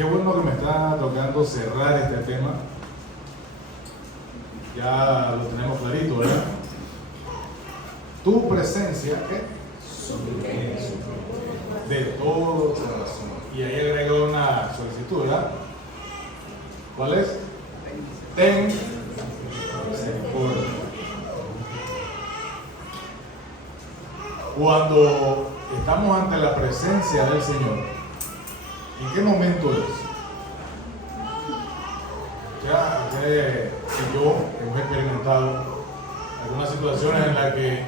Qué bueno que me está tocando cerrar este tema. Ya lo tenemos clarito, ¿verdad? Tu presencia, ¿qué? De todo corazón. Y ahí agregó una solicitud, ¿verdad? ¿Cuál es? Ten misericordia. Cuando estamos ante la presencia del Señor, ¿en qué momento es? Ya que yo hemos experimentado algunas situaciones en las que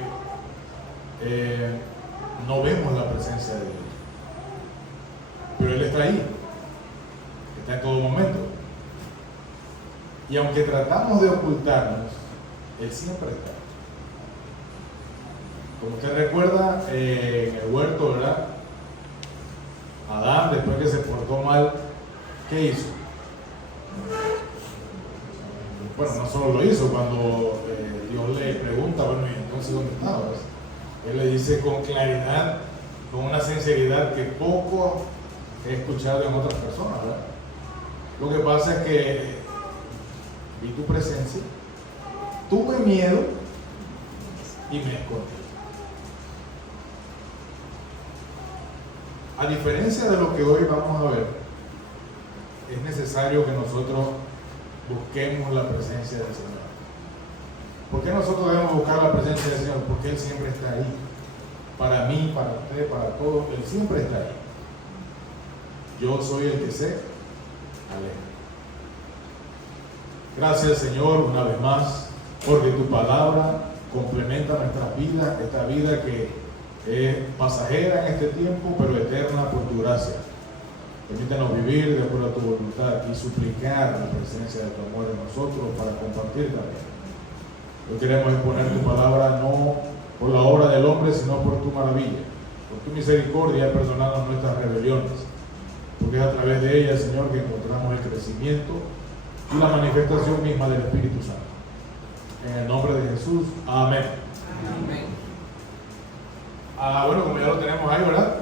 no vemos la presencia de Dios, pero Él está ahí, está en todo momento. Y aunque tratamos de ocultarnos, Él siempre está. Como usted recuerda, en el huerto, ¿verdad? Adán, después que se portó mal, ¿qué hizo? Bueno, no solo lo hizo, cuando Dios le pregunta, bueno, ¿y entonces dónde estabas? Él le dice con claridad, con una sinceridad que poco he escuchado en otras personas, ¿verdad? Lo que pasa es que vi tu presencia, tuve miedo y me escondí. A diferencia de lo que hoy vamos a ver, es necesario que nosotros busquemos la presencia del Señor. ¿Por qué nosotros debemos buscar la presencia del Señor? Porque Él siempre está ahí. Para mí, para usted, para todos, Él siempre está ahí. Yo soy el que sé. Aleluya. Gracias, Señor, una vez más, porque tu palabra complementa nuestras vidas, esta vida que es pasajera en este tiempo, pero eterna por tu gracia. Permítanos vivir de acuerdo a tu voluntad y suplicar la presencia de tu amor en nosotros para compartir también. Hoy queremos exponer tu palabra no por la obra del hombre, sino por tu maravilla. Por tu misericordia, perdonarnos nuestras rebeliones. Porque es a través de ella, Señor, que encontramos el crecimiento y la manifestación misma del Espíritu Santo. En el nombre de Jesús, amén. Amén. Bueno, como ya lo tenemos ahí, ¿verdad?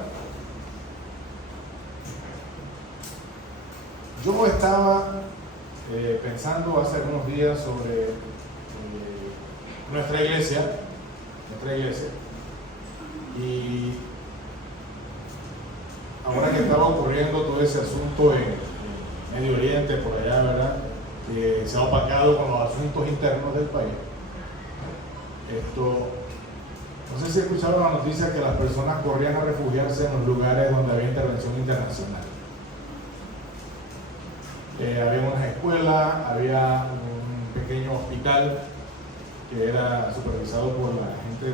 Yo estaba pensando hace algunos días sobre nuestra iglesia, y ahora que estaba ocurriendo todo ese asunto en Medio Oriente, por allá, ¿verdad? Que se ha opacado con los asuntos internos del país. No sé si escucharon la noticia que las personas corrían a refugiarse en los lugares donde había intervención internacional. Había unas escuelas, había un pequeño hospital que era supervisado por la gente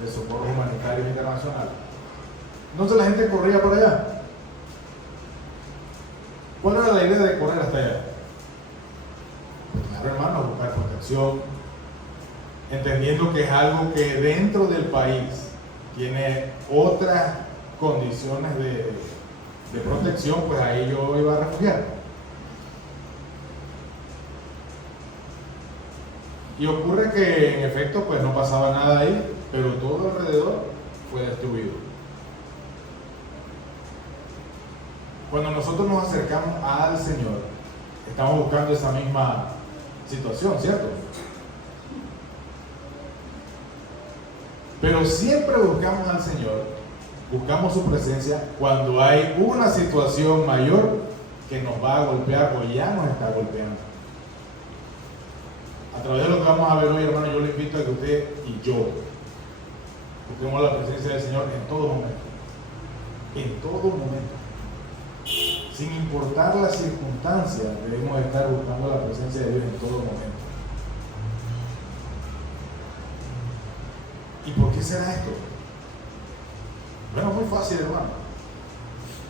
de socorros humanitarios internacionales. Entonces la gente corría por allá. ¿Cuál era la idea de correr hasta allá? Pues claro, hermano, buscar protección, entendiendo que es algo que dentro del país tiene otras condiciones de protección, pues ahí yo iba a refugiar. Y ocurre que en efecto pues no pasaba nada ahí, pero todo alrededor fue destruido. Cuando nosotros nos acercamos al Señor, estamos buscando esa misma situación, ¿cierto? Pero siempre buscamos al Señor, buscamos su presencia cuando hay una situación mayor que nos va a golpear o ya nos está golpeando. A través de lo que vamos a ver hoy, hermano, yo le invito a que usted y yo busquemos la presencia del Señor en todo momento. En todo momento. Sin importar las circunstancias, debemos estar buscando la presencia de Dios en todo momento. ¿Y por qué será esto? Bueno, muy fácil, hermano.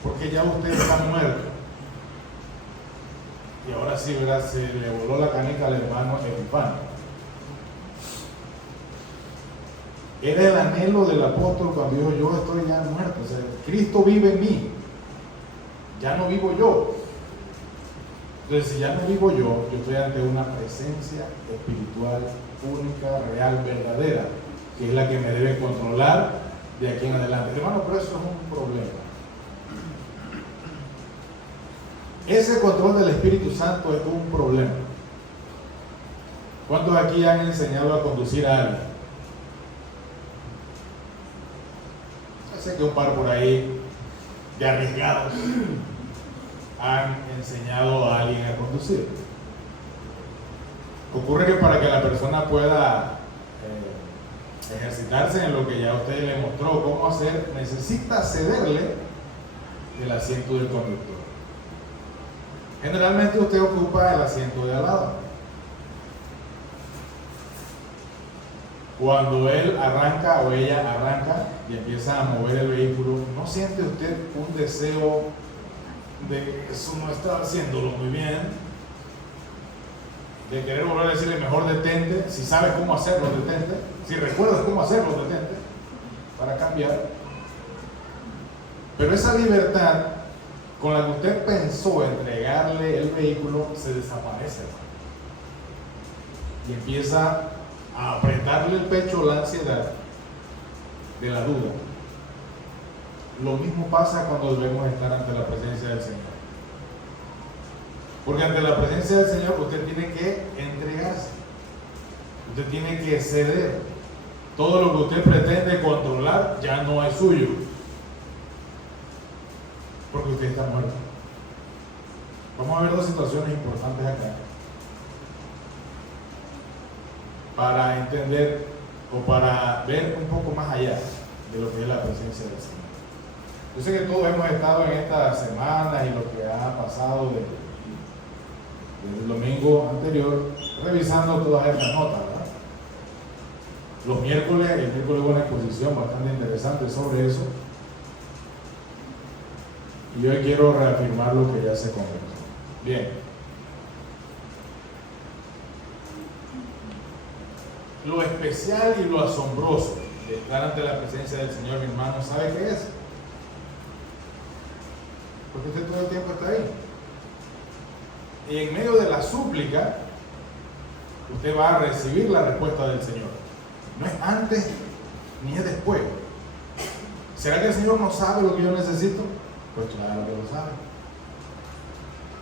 Porque ya usted está muerto. Y ahora sí, ¿verdad? Se le voló la canica al hermano Epifano. Era el anhelo del apóstol cuando dijo: yo estoy ya muerto. O sea, Cristo vive en mí. Ya no vivo yo. Entonces, si ya no vivo yo estoy ante una presencia espiritual única, real, verdadera, que es la que me debe controlar de aquí en adelante. Hermano, pero eso es un problema. Ese control del Espíritu Santo es un problema. ¿Cuántos aquí han enseñado a conducir a alguien? Yo sé que un par por ahí de arriesgados han enseñado a alguien a conducir. Ocurre que para que la persona pueda ejercitarse en lo que ya usted le mostró cómo hacer, necesita cederle el asiento del conductor. Generalmente usted ocupa el asiento de al lado. Cuando él arranca o ella arranca y empieza a mover el vehículo, ¿no siente usted un deseo de que eso no está haciéndolo muy bien? De querer volver a decirle mejor detente, si sabes cómo hacerlo, detente, si recuerdas cómo hacerlo, detente, para cambiar. Pero esa libertad con la que usted pensó entregarle el vehículo se desaparece y empieza a apretarle el pecho la ansiedad de la duda. Lo mismo pasa cuando debemos estar ante la presencia del Señor. Porque ante la presencia del Señor usted tiene que entregarse. Usted tiene que ceder. Todo lo que usted pretende controlar ya no es suyo. Porque usted está muerto. Vamos a ver dos situaciones importantes acá. Para entender o para ver un poco más allá de lo que es la presencia del Señor. Yo sé que todos hemos estado en esta semana y lo que ha pasado desde el domingo anterior, revisando todas estas notas, ¿verdad? El miércoles hubo una exposición bastante interesante sobre eso. Y hoy quiero reafirmar lo que ya se comentó. Bien. Lo especial y lo asombroso de estar ante la presencia del Señor, mi hermano, ¿sabe qué es? Porque usted todo el tiempo está ahí. Y en medio de la súplica, usted va a recibir la respuesta del Señor. No es antes ni es después. ¿Será que el Señor no sabe lo que yo necesito? Pues claro que lo sabe.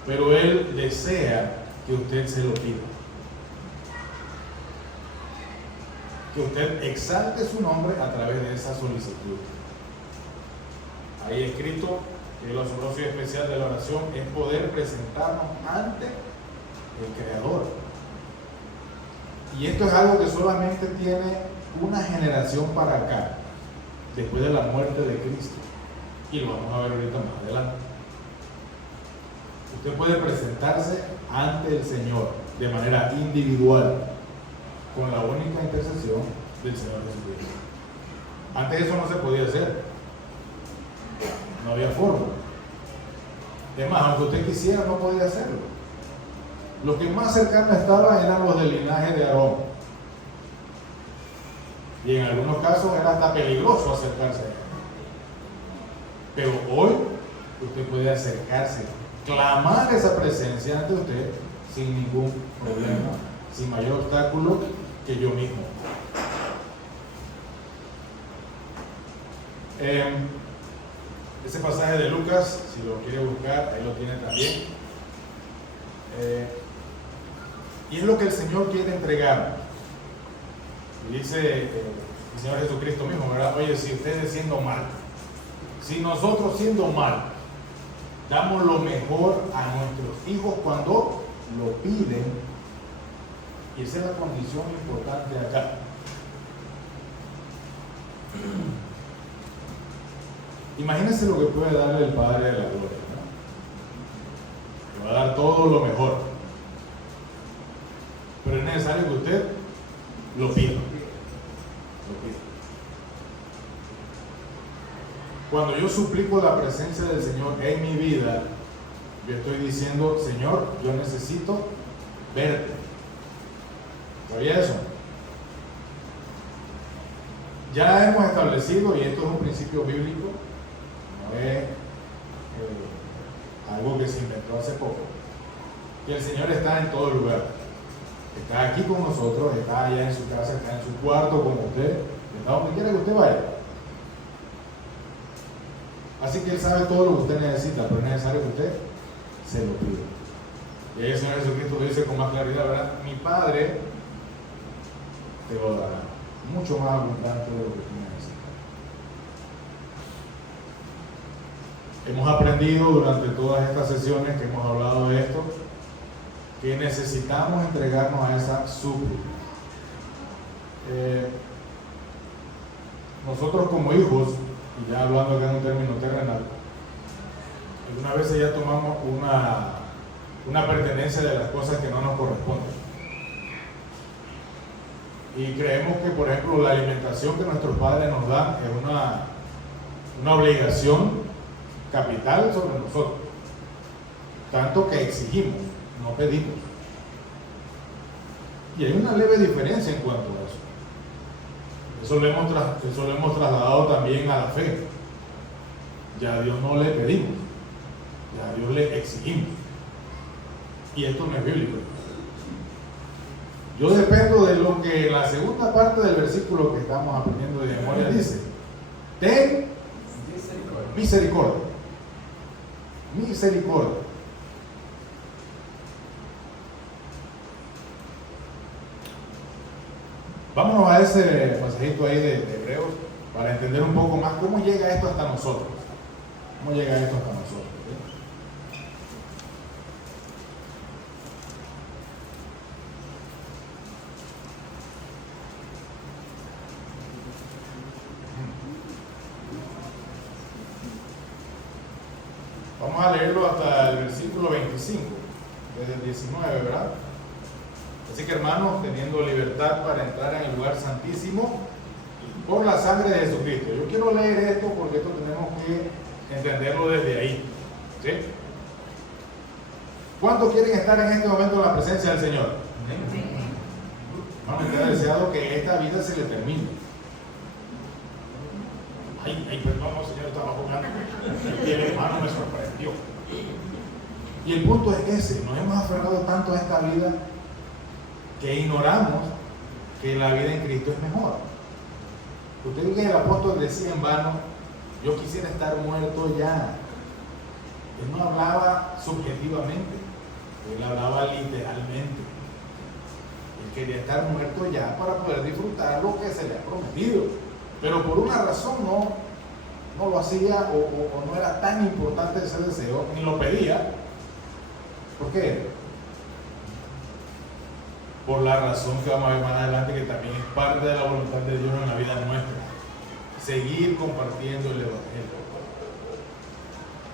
Pero Él desea que usted se lo pida. Que usted exalte su nombre a través de esa solicitud. Ahí escrito que lo asombroso y especial de la oración es poder presentarnos ante el Creador. Y esto es algo que solamente tiene una generación para acá, después de la muerte de Cristo. Y lo vamos a ver ahorita más adelante. Usted puede presentarse ante el Señor de manera individual, con la única intercesión del Señor Jesucristo. Antes eso no se podía hacer. No había forma. Es más, aunque usted quisiera, no podía hacerlo. Los que más cercanos estaban eran los del linaje de Aarón. Y en algunos casos era hasta peligroso acercarse a él. Pero hoy usted puede acercarse, clamar esa presencia ante usted sin ningún problema, sin mayor obstáculo que yo mismo. Ese pasaje de Lucas, si lo quiere buscar, ahí lo tiene también. Y es lo que el Señor quiere entregar. Y dice el Señor Jesucristo mismo, ¿verdad? Oye, si ustedes siendo mal, si nosotros siendo mal, damos lo mejor a nuestros hijos cuando lo piden, y esa es la condición importante acá. Imagínense lo que puede darle el Padre de la Gloria, ¿no? Le va a dar todo lo mejor, pero es necesario que usted lo pida. Cuando yo suplico la presencia del Señor en mi vida, yo estoy diciendo, Señor, yo necesito verte. ¿Sabía eso? Ya hemos establecido, y esto es un principio bíblico, no es algo que se inventó hace poco, que el Señor está en todo lugar. Está aquí con nosotros, está allá en su casa, está en su cuarto con usted, está donde quiera que usted vaya. Así que Él sabe todo lo que usted necesita, pero es necesario que usted se lo pido. Y ahí el Señor Jesucristo dice con más claridad, ¿verdad? Mi Padre te lo dará, mucho más abundante de lo que tú necesitas. Hemos aprendido durante todas estas sesiones que hemos hablado de esto, que necesitamos entregarnos a esa súplica. Nosotros como hijos, y ya hablando acá en un término terrenal, algunas veces ya tomamos una pertenencia de las cosas que no nos corresponden. Y creemos que, por ejemplo, la alimentación que nuestros padres nos dan es una obligación capital sobre nosotros. Tanto que exigimos, no pedimos. Y hay una leve diferencia en cuanto a eso. Eso lo hemos trasladado también a la fe. Ya a Dios no le pedimos, ya a Dios le exigimos. Y esto no es bíblico. Yo dependo de lo que la segunda parte del versículo que estamos aprendiendo de memoria dice. Ten misericordia. Misericordia. Vámonos a ese pasajito ahí de Hebreos para entender un poco más cómo llega esto hasta nosotros. ¿Cómo llega esto hasta nosotros? Vamos a leerlo hasta el versículo 25, desde el 19, ¿verdad? Así que, hermanos, teniendo libertad para entrar en el lugar santísimo por la sangre de Jesucristo. Yo quiero leer esto porque esto tenemos que entenderlo desde ahí, ¿sí? ¿Cuántos quieren estar en este momento en la presencia del Señor? Vamos a estar deseado que esta vida se le termine. Ay, perdón, Señor, estaba jugando. Y el hermano me sorprendió. Y el punto es ese: nos hemos aferrado tanto a esta vida que ignoramos que la vida en Cristo es mejor. Usted ve que el apóstol decía en vano: yo quisiera estar muerto ya. Él no hablaba subjetivamente, él hablaba literalmente. Él quería estar muerto ya para poder disfrutar lo que se le ha prometido. Pero por una razón no lo hacía o no era tan importante ese deseo, ni lo pedía. ¿Por qué? Por la razón que vamos a ver más adelante, que también es parte de la voluntad de Dios en la vida nuestra: seguir compartiendo el Evangelio.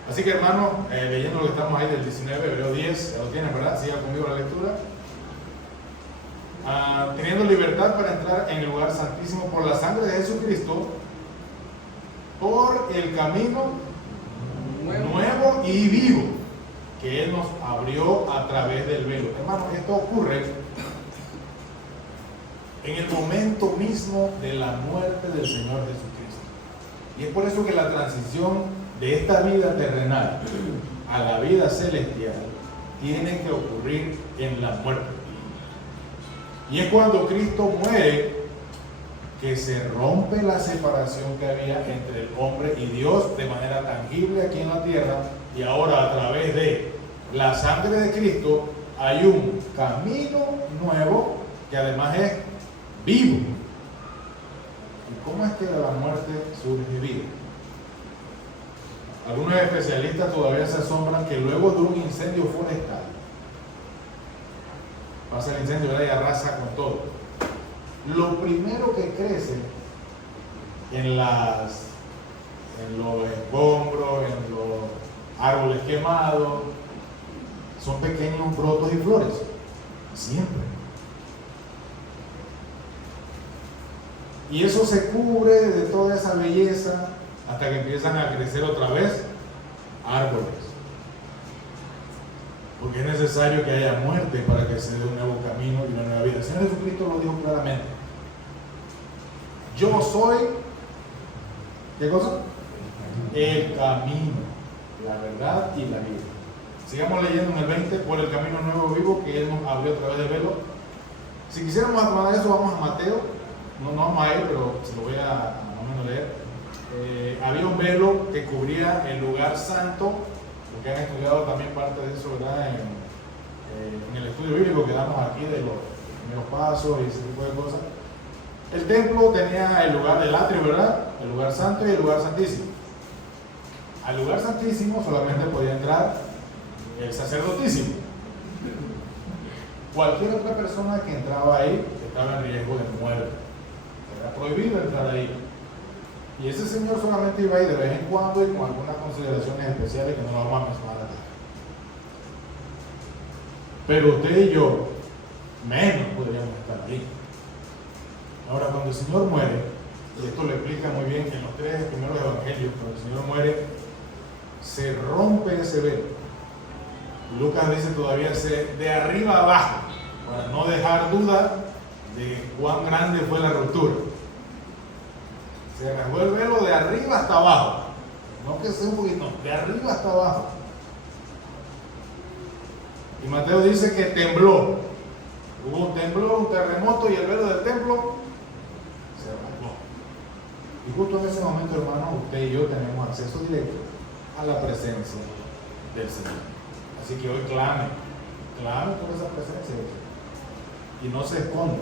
Así que, hermanos, leyendo lo que estamos ahí del 19, Hebreo 10, ya lo tienen, ¿verdad? Sigan conmigo la lectura. Teniendo libertad para entrar en el lugar santísimo por la sangre de Jesucristo, por el camino nuevo y vivo que Él nos abrió a través del velo. Hermanos, esto ocurre en el momento mismo de la muerte del Señor Jesucristo. Y es por eso que la transición de esta vida terrenal a la vida celestial tiene que ocurrir en la muerte. Y es cuando Cristo muere que se rompe la separación que había entre el hombre y Dios de manera tangible aquí en la tierra, y ahora a través de la sangre de Cristo hay un camino nuevo que además es vivo. ¿Y cómo es que de la muerte surge vida? Algunos especialistas todavía se asombran que luego de un incendio forestal, pasa el incendio, ¿verdad?, y arrasa con todo. Lo primero que crece en los escombros, en los árboles quemados, son pequeños brotos y flores. Siempre. Y eso se cubre de toda esa belleza hasta que empiezan a crecer otra vez árboles. Porque es necesario que haya muerte para que se dé un nuevo camino y una nueva vida. El Señor Jesucristo lo dijo claramente: yo soy, ¿qué cosa? El camino, la verdad y la vida. Sigamos leyendo en el 20, por el camino nuevo vivo que Él nos abrió a través del velo. Si quisiéramos acomodar eso, vamos a Mateo. No vamos a ir, pero se lo voy a más o menos leer. Había un velo que cubría el lugar santo, porque han estudiado también parte de eso, ¿verdad? En el estudio bíblico que damos aquí de los primeros pasos y ese tipo de cosas. El templo tenía el lugar del atrio, ¿verdad? El lugar santo y el lugar santísimo. Al lugar santísimo solamente podía entrar el sacerdotísimo. Cualquier otra persona que entraba ahí estaba en riesgo de muerte. Era prohibido entrar ahí. Y ese señor solamente iba ahí de vez en cuando y con algunas consideraciones especiales que no lo vamos a mencionar acá. Pero usted y yo, menos podríamos estar ahí. Ahora, cuando el Señor muere, y esto lo explica muy bien en los 3 primeros evangelios, cuando el Señor muere, se rompe ese velo. Lucas dice todavía de arriba abajo, para no dejar duda de cuán grande fue la ruptura. Se rasgó el velo de arriba hasta abajo. No que sea un poquito, no, de arriba hasta abajo. Y Mateo dice que tembló. Hubo un temblor, un terremoto y el velo del templo se rasgó. Y justo en ese momento, hermano, usted y yo tenemos acceso directo a la presencia del Señor. Así que hoy clame por esa presencia del Señor. Y no se esconda.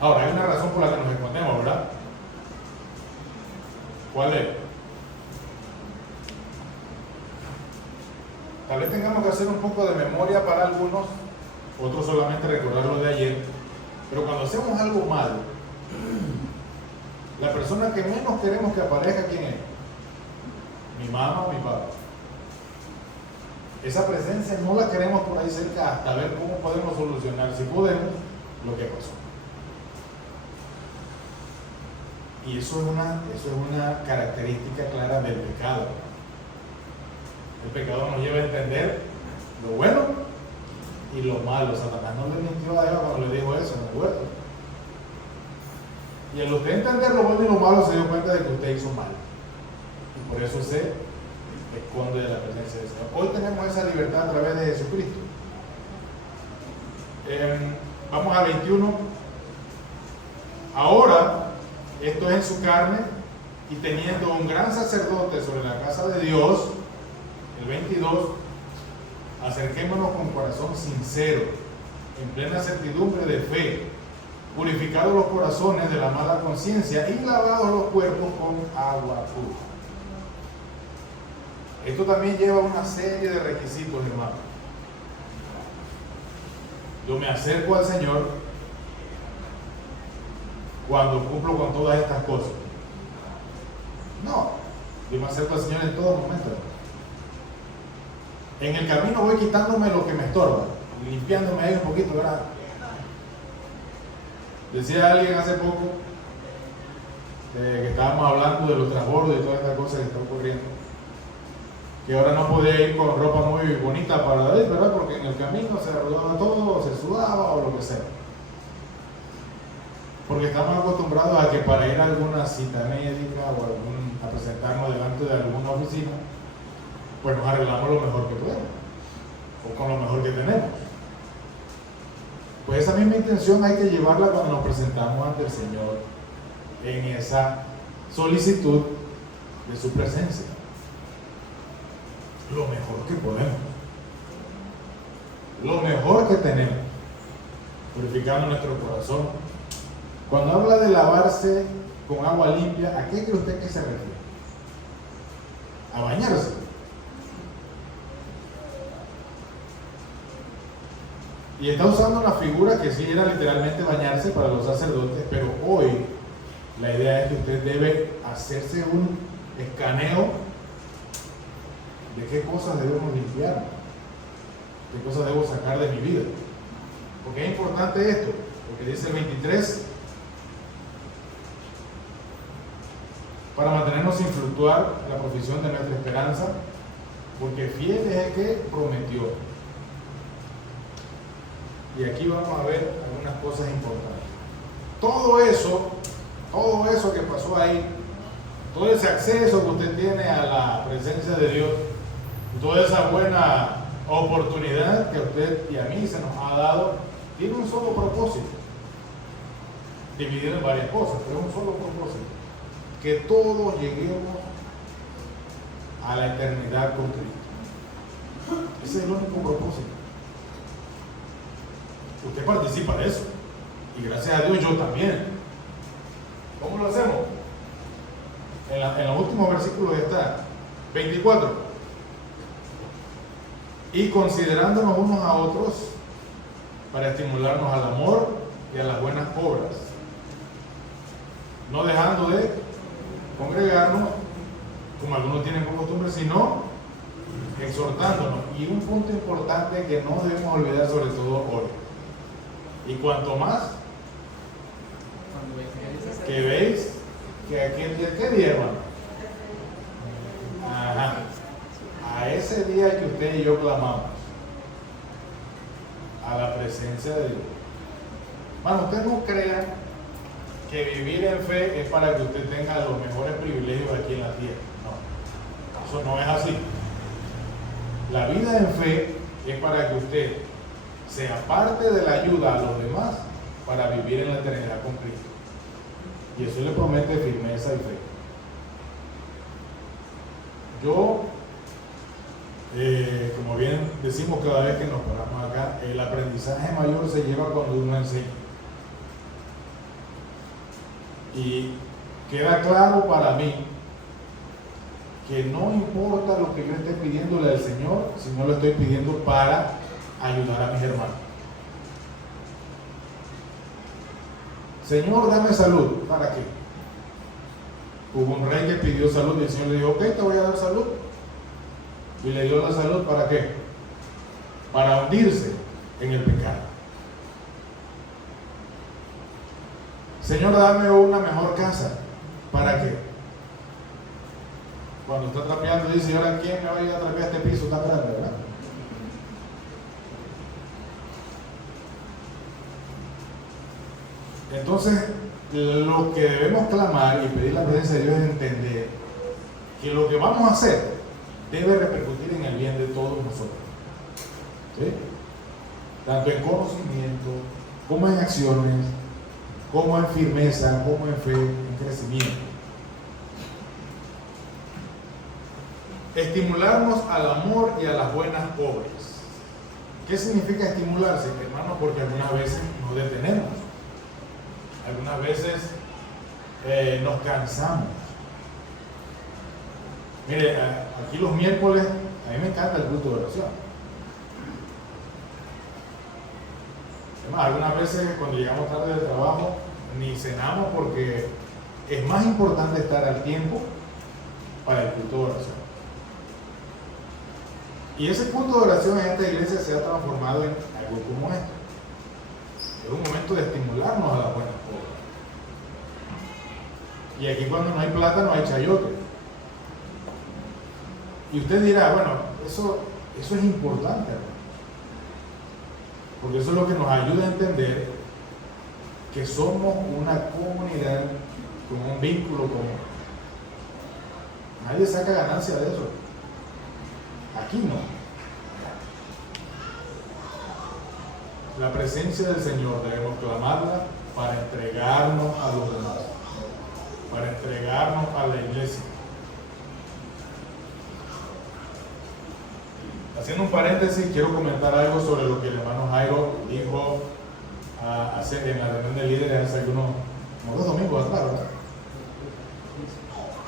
Ahora, hay una razón por la que nos escondemos, ¿verdad? ¿Cuál es? Tal vez tengamos que hacer un poco de memoria para algunos, otros solamente recordar lo de ayer. Pero cuando hacemos algo malo, la persona que menos queremos que aparezca, ¿quién es? Mi mamá o mi papá. Esa presencia no la queremos por ahí cerca hasta ver cómo podemos solucionar, si podemos, lo que pasó. Y eso es una característica clara del pecado. El pecado nos lleva a entender lo bueno y lo malo. Satanás no le mintió a Eva cuando le dijo eso en el huerto. Y al usted entender lo bueno y lo malo, se dio cuenta de que usted hizo mal. Y por eso se esconde de la presencia del Señor. Hoy tenemos esa libertad a través de Jesucristo. Vamos a 21. Ahora, esto es en su carne, y teniendo un gran sacerdote sobre la casa de Dios, el 22, acerquémonos con corazón sincero, en plena certidumbre de fe, purificados los corazones de la mala conciencia y lavados los cuerpos con agua pura. Esto también lleva una serie de requisitos, hermano. Yo me acerco al Señor cuando cumplo con todas estas cosas. No, yo me acerco al Señor en todo momento. En el camino voy quitándome lo que me estorba, limpiándome ahí un poquito, ¿verdad? Decía alguien hace poco que estábamos hablando de los transbordos y todas estas cosas que están ocurriendo, que ahora no podía ir con ropa muy bonita para David, ¿verdad? Porque en el camino se arrugaba todo, se sudaba o lo que sea. Porque estamos acostumbrados a que para ir a alguna cita médica o a presentarnos delante de alguna oficina, pues nos arreglamos lo mejor que podemos o con lo mejor que tenemos. Pues esa misma intención hay que llevarla cuando nos presentamos ante el Señor en esa solicitud de su presencia. Lo mejor que podemos, lo mejor que tenemos, purificando nuestro corazón. Cuando habla de lavarse con agua limpia, ¿a qué cree usted que se refiere? A bañarse. Y está usando una figura que sí era literalmente bañarse para los sacerdotes, pero hoy la idea es que usted debe hacerse un escaneo de qué cosas debemos limpiar, qué cosas debo sacar de mi vida. Porque es importante esto, porque dice el 23, para mantenernos sin fluctuar la profesión de nuestra esperanza, porque fiel es el que prometió. Y aquí vamos a ver algunas cosas importantes. Todo eso que pasó ahí, todo ese acceso que usted tiene a la presencia de Dios, toda esa buena oportunidad que a usted y a mí se nos ha dado, tiene un solo propósito, dividido en varias cosas, pero un solo propósito: que todos lleguemos a la eternidad con Cristo. Ese es el único propósito. Usted participa de eso. Y gracias a Dios yo también. ¿Cómo lo hacemos? En los últimos versículos está 24. Y considerándonos unos a otros para estimularnos al amor y a las buenas obras, no dejando de congregarnos como algunos tienen por costumbre, sino exhortándonos. Y un punto importante que no debemos olvidar, sobre todo hoy, y cuanto más que veis que aquel día, ¿qué día, hermano? Ajá, a ese día que usted y yo clamamos a la presencia de Dios. Bueno, usted no crea que vivir en fe es para que usted tenga los mejores privilegios aquí en la tierra. No, eso no es así. La vida en fe es para que usted sea parte de la ayuda a los demás para vivir en la eternidad con Cristo. Y eso le promete firmeza y fe. Yo, como bien decimos cada vez que nos paramos acá, el aprendizaje mayor se lleva cuando uno enseña. Y queda claro para mí que no importa lo que yo esté pidiéndole al Señor, si no lo estoy pidiendo para ayudar a mis hermanos. Señor, dame salud. ¿Para qué? Hubo un rey que pidió salud y el Señor le dijo, ok, te voy a dar salud. Y le dio la salud, ¿para qué? Para hundirse en el pecado. Señor, dame una mejor casa. ¿Para qué? Cuando está trapeando dice, ¿y ahora quién me va a ir a trapear este piso tan grande, verdad? Entonces, lo que debemos clamar y pedir la presencia de Dios es entender que lo que vamos a hacer debe repercutir en el bien de todos nosotros. ¿Sí? Tanto en conocimiento, como en acciones, como en firmeza, como en fe, en crecimiento. Estimularnos al amor y a las buenas obras. ¿Qué significa estimularse, hermano? Porque algunas veces nos detenemos. Algunas veces nos cansamos. Mire, aquí los miércoles, a mí me encanta el culto de oración. Además, algunas veces cuando llegamos tarde del trabajo, ni cenamos porque es más importante estar al tiempo para el culto de oración. Y ese culto de oración en esta iglesia se ha transformado en algo como esto. Es un momento de estimularnos a las buenas obras. Y aquí cuando no hay plata no hay chayote. Y usted dirá, bueno, eso es importante, hermano. Porque eso es lo que nos ayuda a entender que somos una comunidad con un vínculo común. Nadie saca ganancia de eso. Aquí no. La presencia del Señor debemos clamarla para entregarnos a los demás, para entregarnos a la iglesia. Haciendo un paréntesis, quiero comentar algo sobre lo que el hermano Jairo dijo en la reunión de líderes hace como 2 domingos atrás,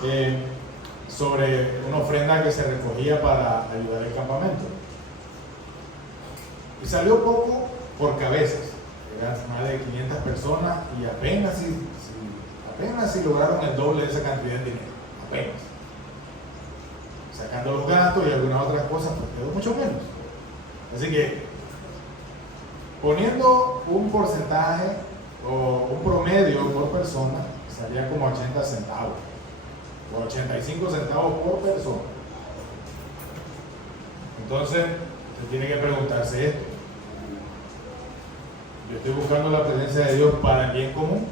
¿verdad? Sobre una ofrenda que se recogía para ayudar al campamento. Y salió poco por cabezas, eran más de 500 personas y apenas si lograron el doble de esa cantidad de dinero, apenas. Sacando los gastos y algunas otras cosas, pues quedó mucho menos. Así que, poniendo un porcentaje o un promedio por persona, salía como 80 centavos. O 85 centavos por persona. Entonces, usted tiene que preguntarse esto. Yo estoy buscando la presencia de Dios para el bien común,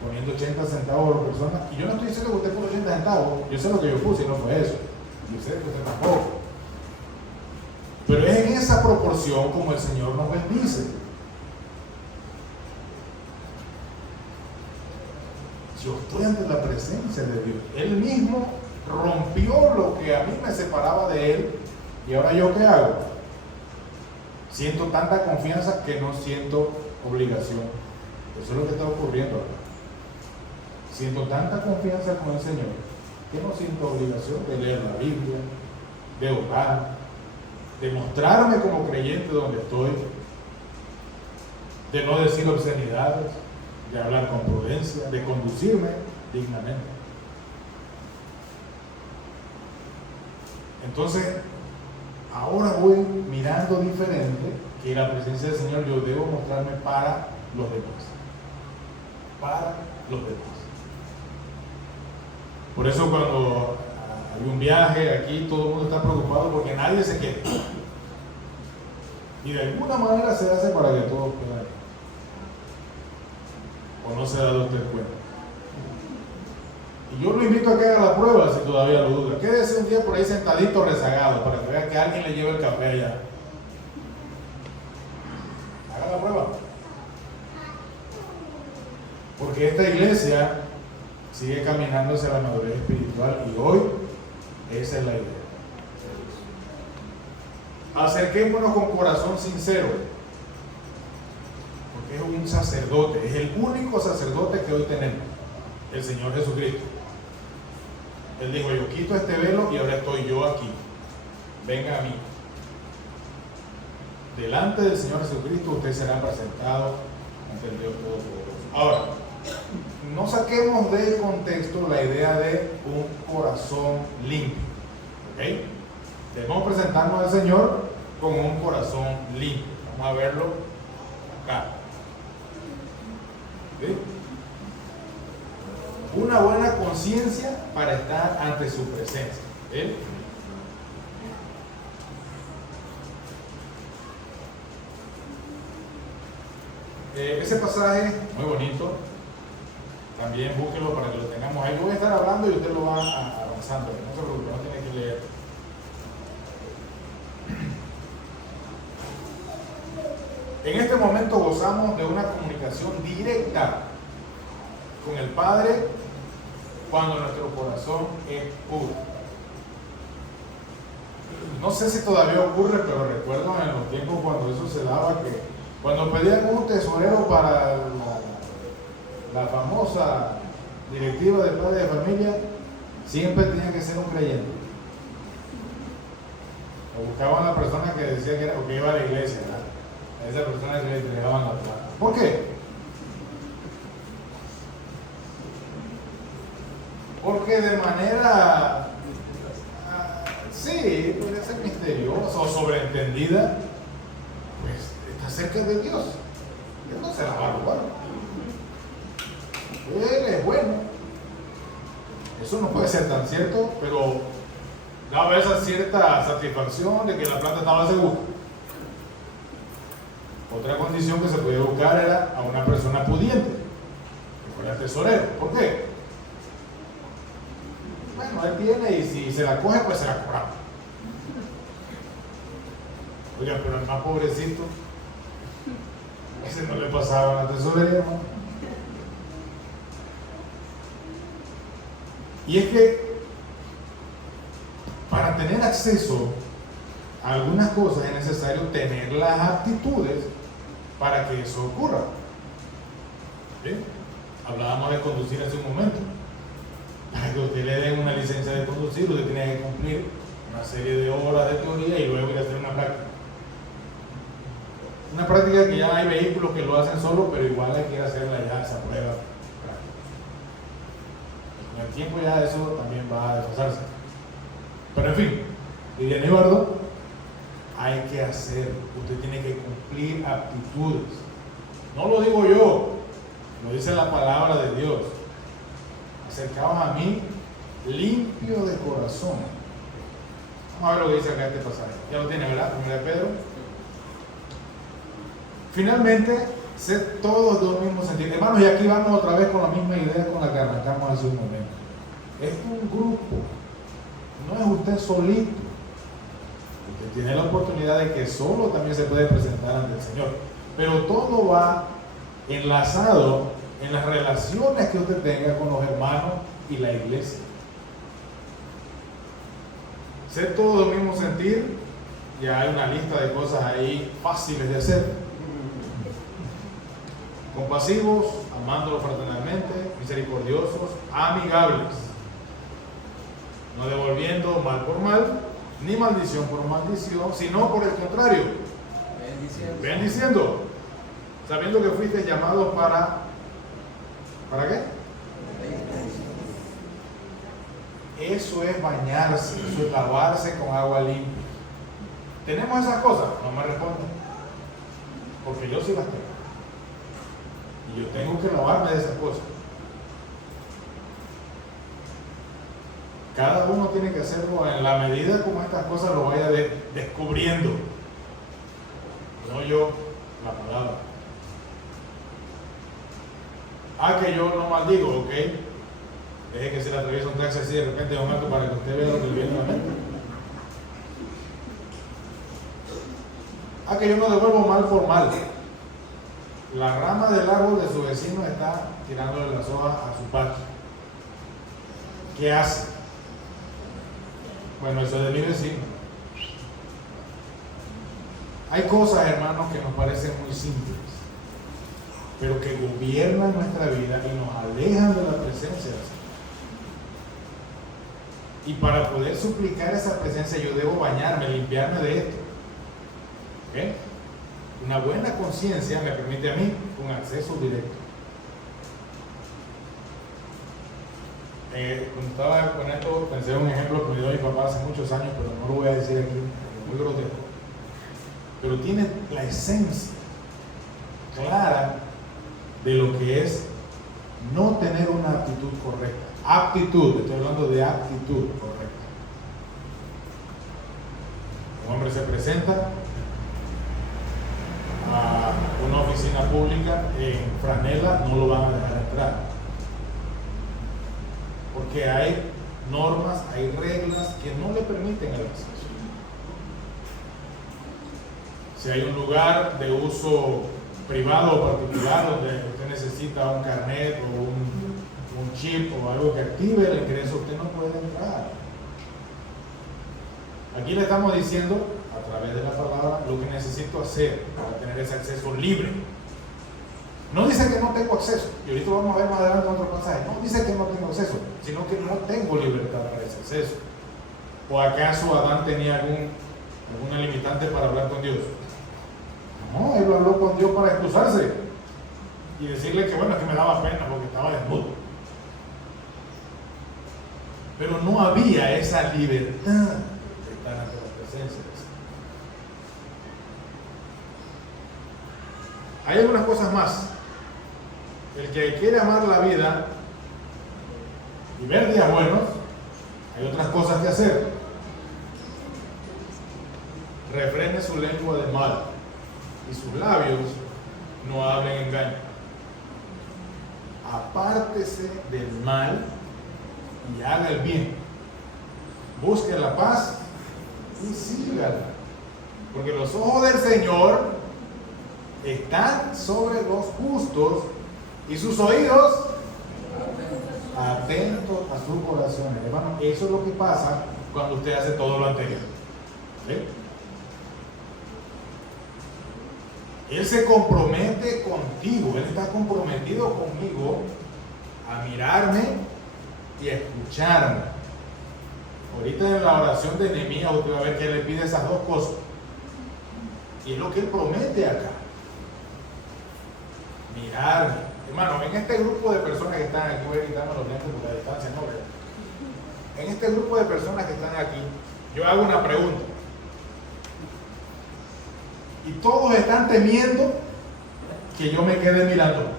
poniendo 80 centavos por persona. Y yo no estoy diciendo que usted puso 80 centavos. Yo sé lo que yo puse y no fue eso. Yo sé que usted tampoco. Pero es en esa proporción como el Señor nos bendice. Yo estoy ante la presencia de Dios. Él mismo rompió lo que a mí me separaba de Él ¿Y ahora yo qué hago? Siento tanta confianza que no siento obligación. Eso es lo que está ocurriendo acá. Siento tanta confianza con el Señor que no siento obligación de leer la Biblia, de orar, de mostrarme como creyente donde estoy, de no decir obscenidades, de hablar con prudencia, de conducirme dignamente. Entonces, ahora voy mirando diferente que la presencia del Señor yo debo mostrarme para los demás. Para los demás. Por eso cuando hay un viaje aquí, todo el mundo está preocupado porque nadie se quede. Y de alguna manera se hace para que todos puedan ir. ¿O no se ha dado usted cuenta? Y yo lo invito a que haga la prueba si todavía lo duda. Quédese un día por ahí sentadito rezagado para que vea que alguien le lleve el café allá. Haga la prueba. Porque esta iglesia sigue caminando hacia la madurez espiritual y hoy esa es la idea. Acerquémonos con corazón sincero, porque es un sacerdote, es el único sacerdote que hoy tenemos, el Señor Jesucristo. Él dijo: yo quito este velo y ahora estoy yo aquí, venga a mí. Delante del Señor Jesucristo usted será presentado ante el Dios Todopoderoso. Ahora, no saquemos del contexto la idea de un corazón limpio, ¿ok? Debemos presentarnos al Señor con un corazón limpio. Vamos a verlo acá. ¿Sí? Una buena conciencia para estar ante su presencia. ¿Sí? Ese pasaje, muy bonito, también búsquelo para que lo tengamos ahí. Yo voy a estar hablando y usted lo va avanzando, no se preocupe, no tiene que leer. En este momento gozamos de una comunicación directa con el Padre cuando nuestro corazón es puro. No sé si todavía ocurre, pero recuerdo en los tiempos cuando eso se daba, que cuando pedían un tesorero para la famosa directiva de padre de familia, siempre tenía que ser un creyente. O buscaban a la persona que decía que, que iba a la iglesia, ¿verdad? A esa persona que le entregaban la plata. ¿Por qué? Porque de manera, sí, puede ser misteriosa o sobreentendida, pues está cerca de Dios. Dios no se la va a robar. Él es bueno. Eso no puede ser tan cierto, pero daba esa cierta satisfacción de que la plata estaba segura. Otra condición que se podía buscar era a una persona pudiente, que fuera tesorero. ¿Por qué? Bueno, él tiene y si se la coge, pues se la cobramos. Oiga, pero el más pobrecito, ese no le pasaba a la tesorería, ¿no? Y es que para tener acceso a algunas cosas es necesario tener las aptitudes para que eso ocurra. ¿Sí? Hablábamos de conducir hace un momento. Para que usted le den una licencia de conducir, usted tiene que cumplir una serie de horas de teoría y luego ir a hacer una práctica. Una práctica que ya hay vehículos que lo hacen solo, pero igual hay que ir a hacerla ya, esa prueba práctica. Con el tiempo ya eso también va a desfasarse. Pero en fin, diría Eduardo, hay que hacer, usted tiene que cumplir aptitudes. No lo digo yo, lo dice la palabra de Dios. Acercaos a mí limpio de corazón. Vamos a ver lo que dice acá este pasaje. Ya lo tiene, ¿verdad? 1 de Pedro. Finalmente, sed todos de un mismo sentido. Hermanos, y aquí vamos otra vez con la misma idea con la que arrancamos hace un momento. Es un grupo, no es usted solito. Usted tiene la oportunidad de que solo también se puede presentar ante el Señor. Pero todo va enlazado en las relaciones que usted tenga con los hermanos y la iglesia. Ser todos del mismo sentir Ya hay una lista de cosas ahí fáciles de hacer. Compasivos, amándolo fraternalmente, misericordiosos, amigables, no devolviendo mal por mal, ni maldición por maldición, sino por el contrario, bendiciendo, sabiendo que fuiste llamado ¿para qué? Eso es bañarse, eso es lavarse con agua limpia. ¿Tenemos esas cosas? No me responden, porque yo sí las tengo. Y yo tengo que lavarme de esas cosas. Cada uno tiene que hacerlo en la medida como estas cosas lo vaya descubriendo. No yo, la palabra. Que yo no maldigo, ok. Deje que se le atraviesa un taxi así de repente de momento para que usted vea lo que le viene a la mente. Que yo no devuelvo mal por mal. La rama del árbol de su vecino está tirándole las hojas a su patio. ¿Qué hace? Bueno, eso es de mi vecino. Hay cosas, hermanos, que nos parecen muy simples, pero que gobiernan nuestra vida y nos alejan de la presencia del Señor. Y para poder suplicar esa presencia, yo debo bañarme, limpiarme de esto. ¿Okay? Una buena conciencia me permite a mí un acceso directo. Cuando estaba con esto, pensé en un ejemplo que me dio mi papá hace muchos años, pero no lo voy a decir aquí, es muy grotesco. Pero tiene la esencia clara de lo que es no tener una actitud correcta. Aptitud, estoy hablando de actitud correcta. Un hombre se presenta a una oficina pública en franela, no lo van a dejar entrar. Porque hay normas, hay reglas que no le permiten el acceso. Si hay un lugar de uso privado o particular donde usted necesita un carnet o un chip o algo que active el ingreso, usted no puede entrar. Aquí le estamos diciendo, a través de la palabra, lo que necesito hacer para tener ese acceso libre. No dice que no tengo acceso, y ahorita vamos a ver más adelante otro pasaje. No dice que no tengo acceso, sino que no tengo libertad para ese acceso. ¿O acaso Adán tenía alguna limitante para hablar con Dios? No, él habló con Dios para excusarse y decirle que bueno, que me daba pena porque estaba desnudo. Pero no había esa libertad de estar ante la presencia de Dios. Hay algunas cosas más. El que quiere amar la vida y ver días buenos, hay otras cosas que hacer. Refrene su lengua de mal y sus labios no hablen engaño. Apártese del mal y haga el bien. Busque la paz y sígala. Porque los ojos del Señor están sobre los justos y sus oídos atentos a sus oraciones. Hermano, eso es lo que pasa cuando usted hace todo lo anterior. ¿Sí? Él se compromete contigo, Él está comprometido conmigo a mirarme y a escucharme. Ahorita en la oración de Nehemías usted va a ver que Él le pide esas dos cosas. Y es lo que Él promete acá. Mirarme. Hermano, en este grupo de personas que están aquí, voy a quitarme los lentes por la distancia, no, ¿verdad? En este grupo de personas que están aquí, yo hago una pregunta. Y todos están temiendo que yo me quede mirando.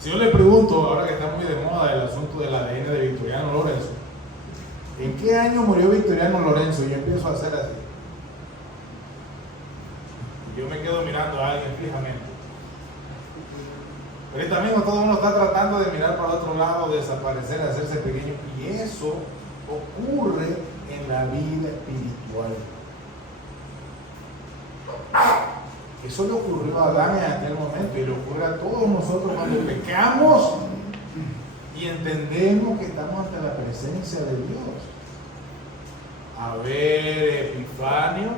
Si yo le pregunto, ahora que está muy de moda el asunto del ADN de Victoriano Lorenzo, ¿en qué año murió Victoriano Lorenzo? Y yo empiezo a hacer así. Y yo me quedo mirando a alguien fijamente. Pero ahorita mismo todo uno está tratando de mirar para el otro lado, desaparecer, hacerse pequeño. Y eso ocurre en la vida espiritual. Eso le ocurrió a Adán en aquel momento y le ocurre a todos nosotros cuando pecamos y entendemos que estamos ante la presencia de Dios. A ver, Epifanio,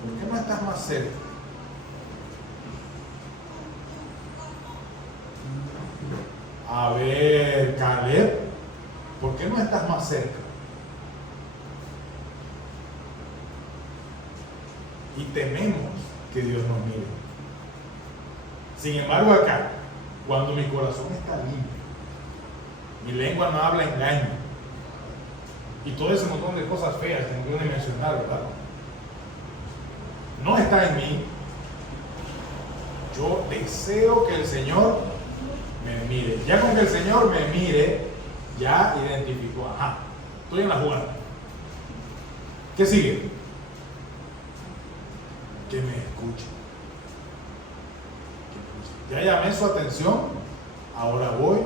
¿por qué no estás más cerca? A ver, Caleb, ¿por qué no estás más cerca? Y tememos que Dios nos mire. Sin embargo, acá, cuando mi corazón está limpio, mi lengua no habla engaño, y todo ese montón de cosas feas que no quiero ni mencionar, ¿verdad? No está en mí. Yo deseo que el Señor me mire. Ya con que el Señor me mire, ya identificó, ajá, estoy en la jugada. ¿Qué sigue? Que me escuche. Ya llamé su atención, ahora voy.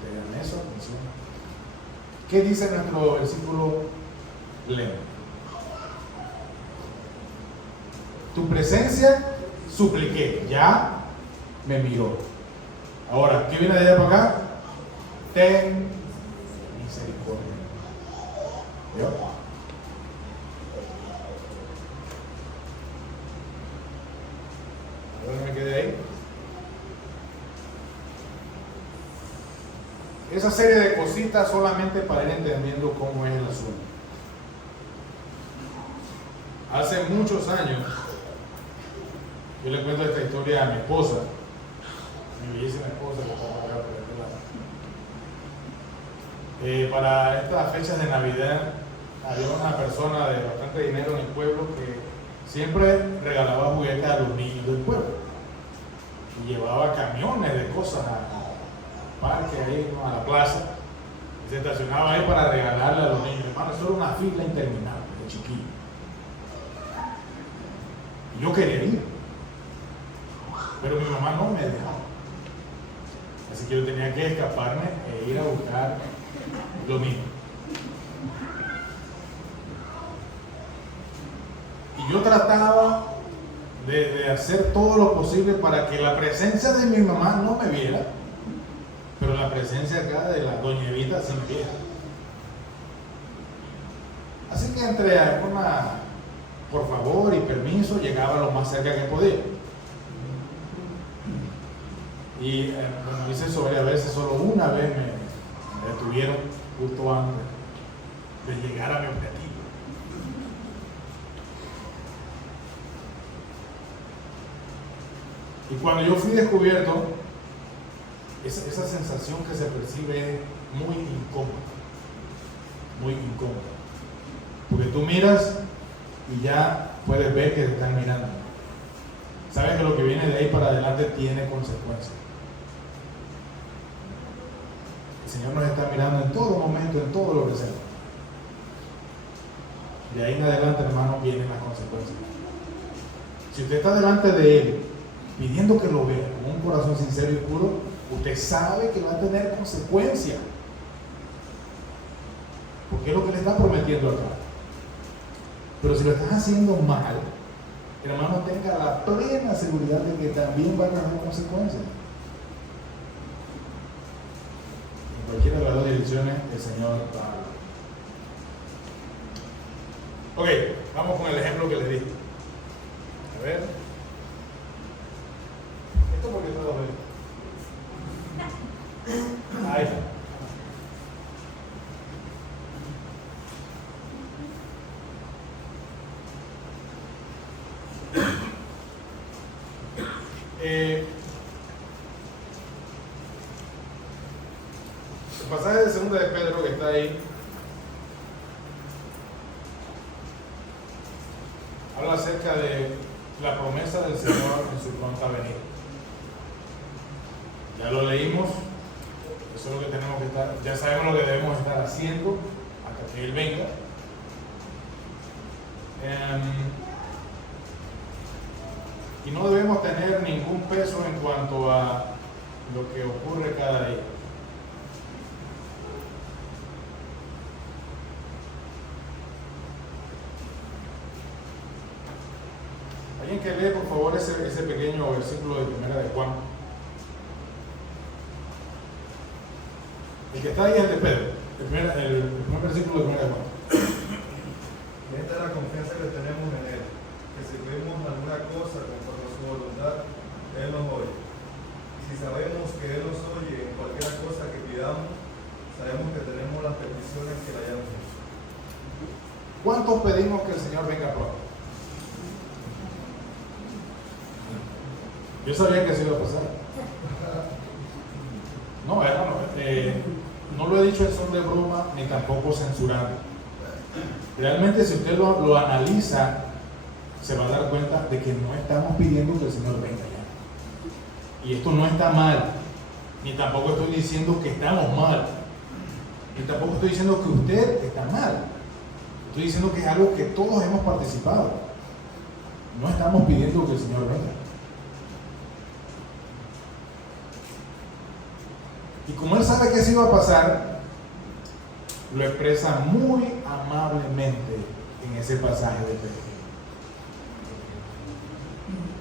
Ya llamé su atención. ¿Qué dice nuestro versículo? Leo. Tu presencia supliqué, ya me miró. Ahora, ¿qué viene de allá para acá? Ten misericordia. ¿Vio? Ahora me quedé ahí. Esa serie de cositas solamente para ir entendiendo cómo es el asunto. Hace muchos años, yo le cuento esta historia a mi esposa, mi bellísima esposa que está acá por este lado. Para estas fechas de Navidad había una persona de bastante dinero en el pueblo que siempre regalaba juguetes a los niños del pueblo y llevaba camiones de cosas al parque ahí, ¿no?, a la plaza, y se estacionaba ahí para regalarle a los niños. Hermano, eso era una fila interminable de chiquillos. Y yo quería ir, pero mi mamá no me dejaba. Así que yo tenía que escaparme e ir a buscar lo mío. Y yo trataba de hacer todo lo posible para que la presencia de mi mamá no me viera, pero la presencia acá de la doña Evita sí me viera. Así que entre una por favor y permiso llegaba lo más cerca que podía. Y bueno, hice eso varias veces, solo una vez me detuvieron justo antes de llegar a mi objetivo. Y cuando yo fui descubierto, esa sensación que se percibe es muy incómoda, muy incómoda. Porque tú miras y ya puedes ver que te están mirando. Sabes que lo que viene de ahí para adelante tiene consecuencias. El Señor nos está mirando en todo momento, en todo lo que sea. De ahí en adelante, hermano, vienen las consecuencias. Si usted está delante de Él, pidiendo que lo vea con un corazón sincero y puro, usted sabe que va a tener consecuencias. Porque es lo que le está prometiendo acá. Pero si lo estás haciendo mal, hermano, tenga la plena seguridad de que también van a tener consecuencias. En cualquiera de las dos direcciones, el Señor va a hablar. Ok, vamos con el ejemplo que les di. A ver. Esto porque todo ve. Ahí está. El pasaje de 2 de Pedro que está ahí habla acerca de la promesa del Señor en su pronta venida. Ya lo leímos, eso es lo que tenemos que estar, ya sabemos lo que debemos estar haciendo hasta que Él venga. Y no debemos tener ningún peso en cuanto a lo que ocurre cada día. ¿Alguien que lee, por favor, ese pequeño versículo de 1 de Juan? El que está ahí es de Pedro. El primer versículo de 1 de Juan. Y esta es la confianza que tenemos en Él, que si pedimos alguna cosa conforme a su voluntad, Él nos oye. Y si sabemos que Él nos oye en cualquier cosa que pidamos, sabemos que tenemos las peticiones que le hayamos hecho. ¿Cuántos pedimos que el Señor venga pronto? Yo sabía que eso iba a pasar. No, hermano, no lo he dicho en son de broma ni tampoco censurando. Realmente, si usted lo analiza, se va a dar cuenta de que no estamos pidiendo que el Señor venga ya. Y esto no está mal, ni tampoco estoy diciendo que estamos mal, ni tampoco estoy diciendo que usted está mal. Estoy diciendo que es algo que todos hemos participado. No estamos pidiendo que el Señor venga. Y como Él sabe que eso iba a pasar, lo expresa muy amablemente en ese pasaje de Pedro.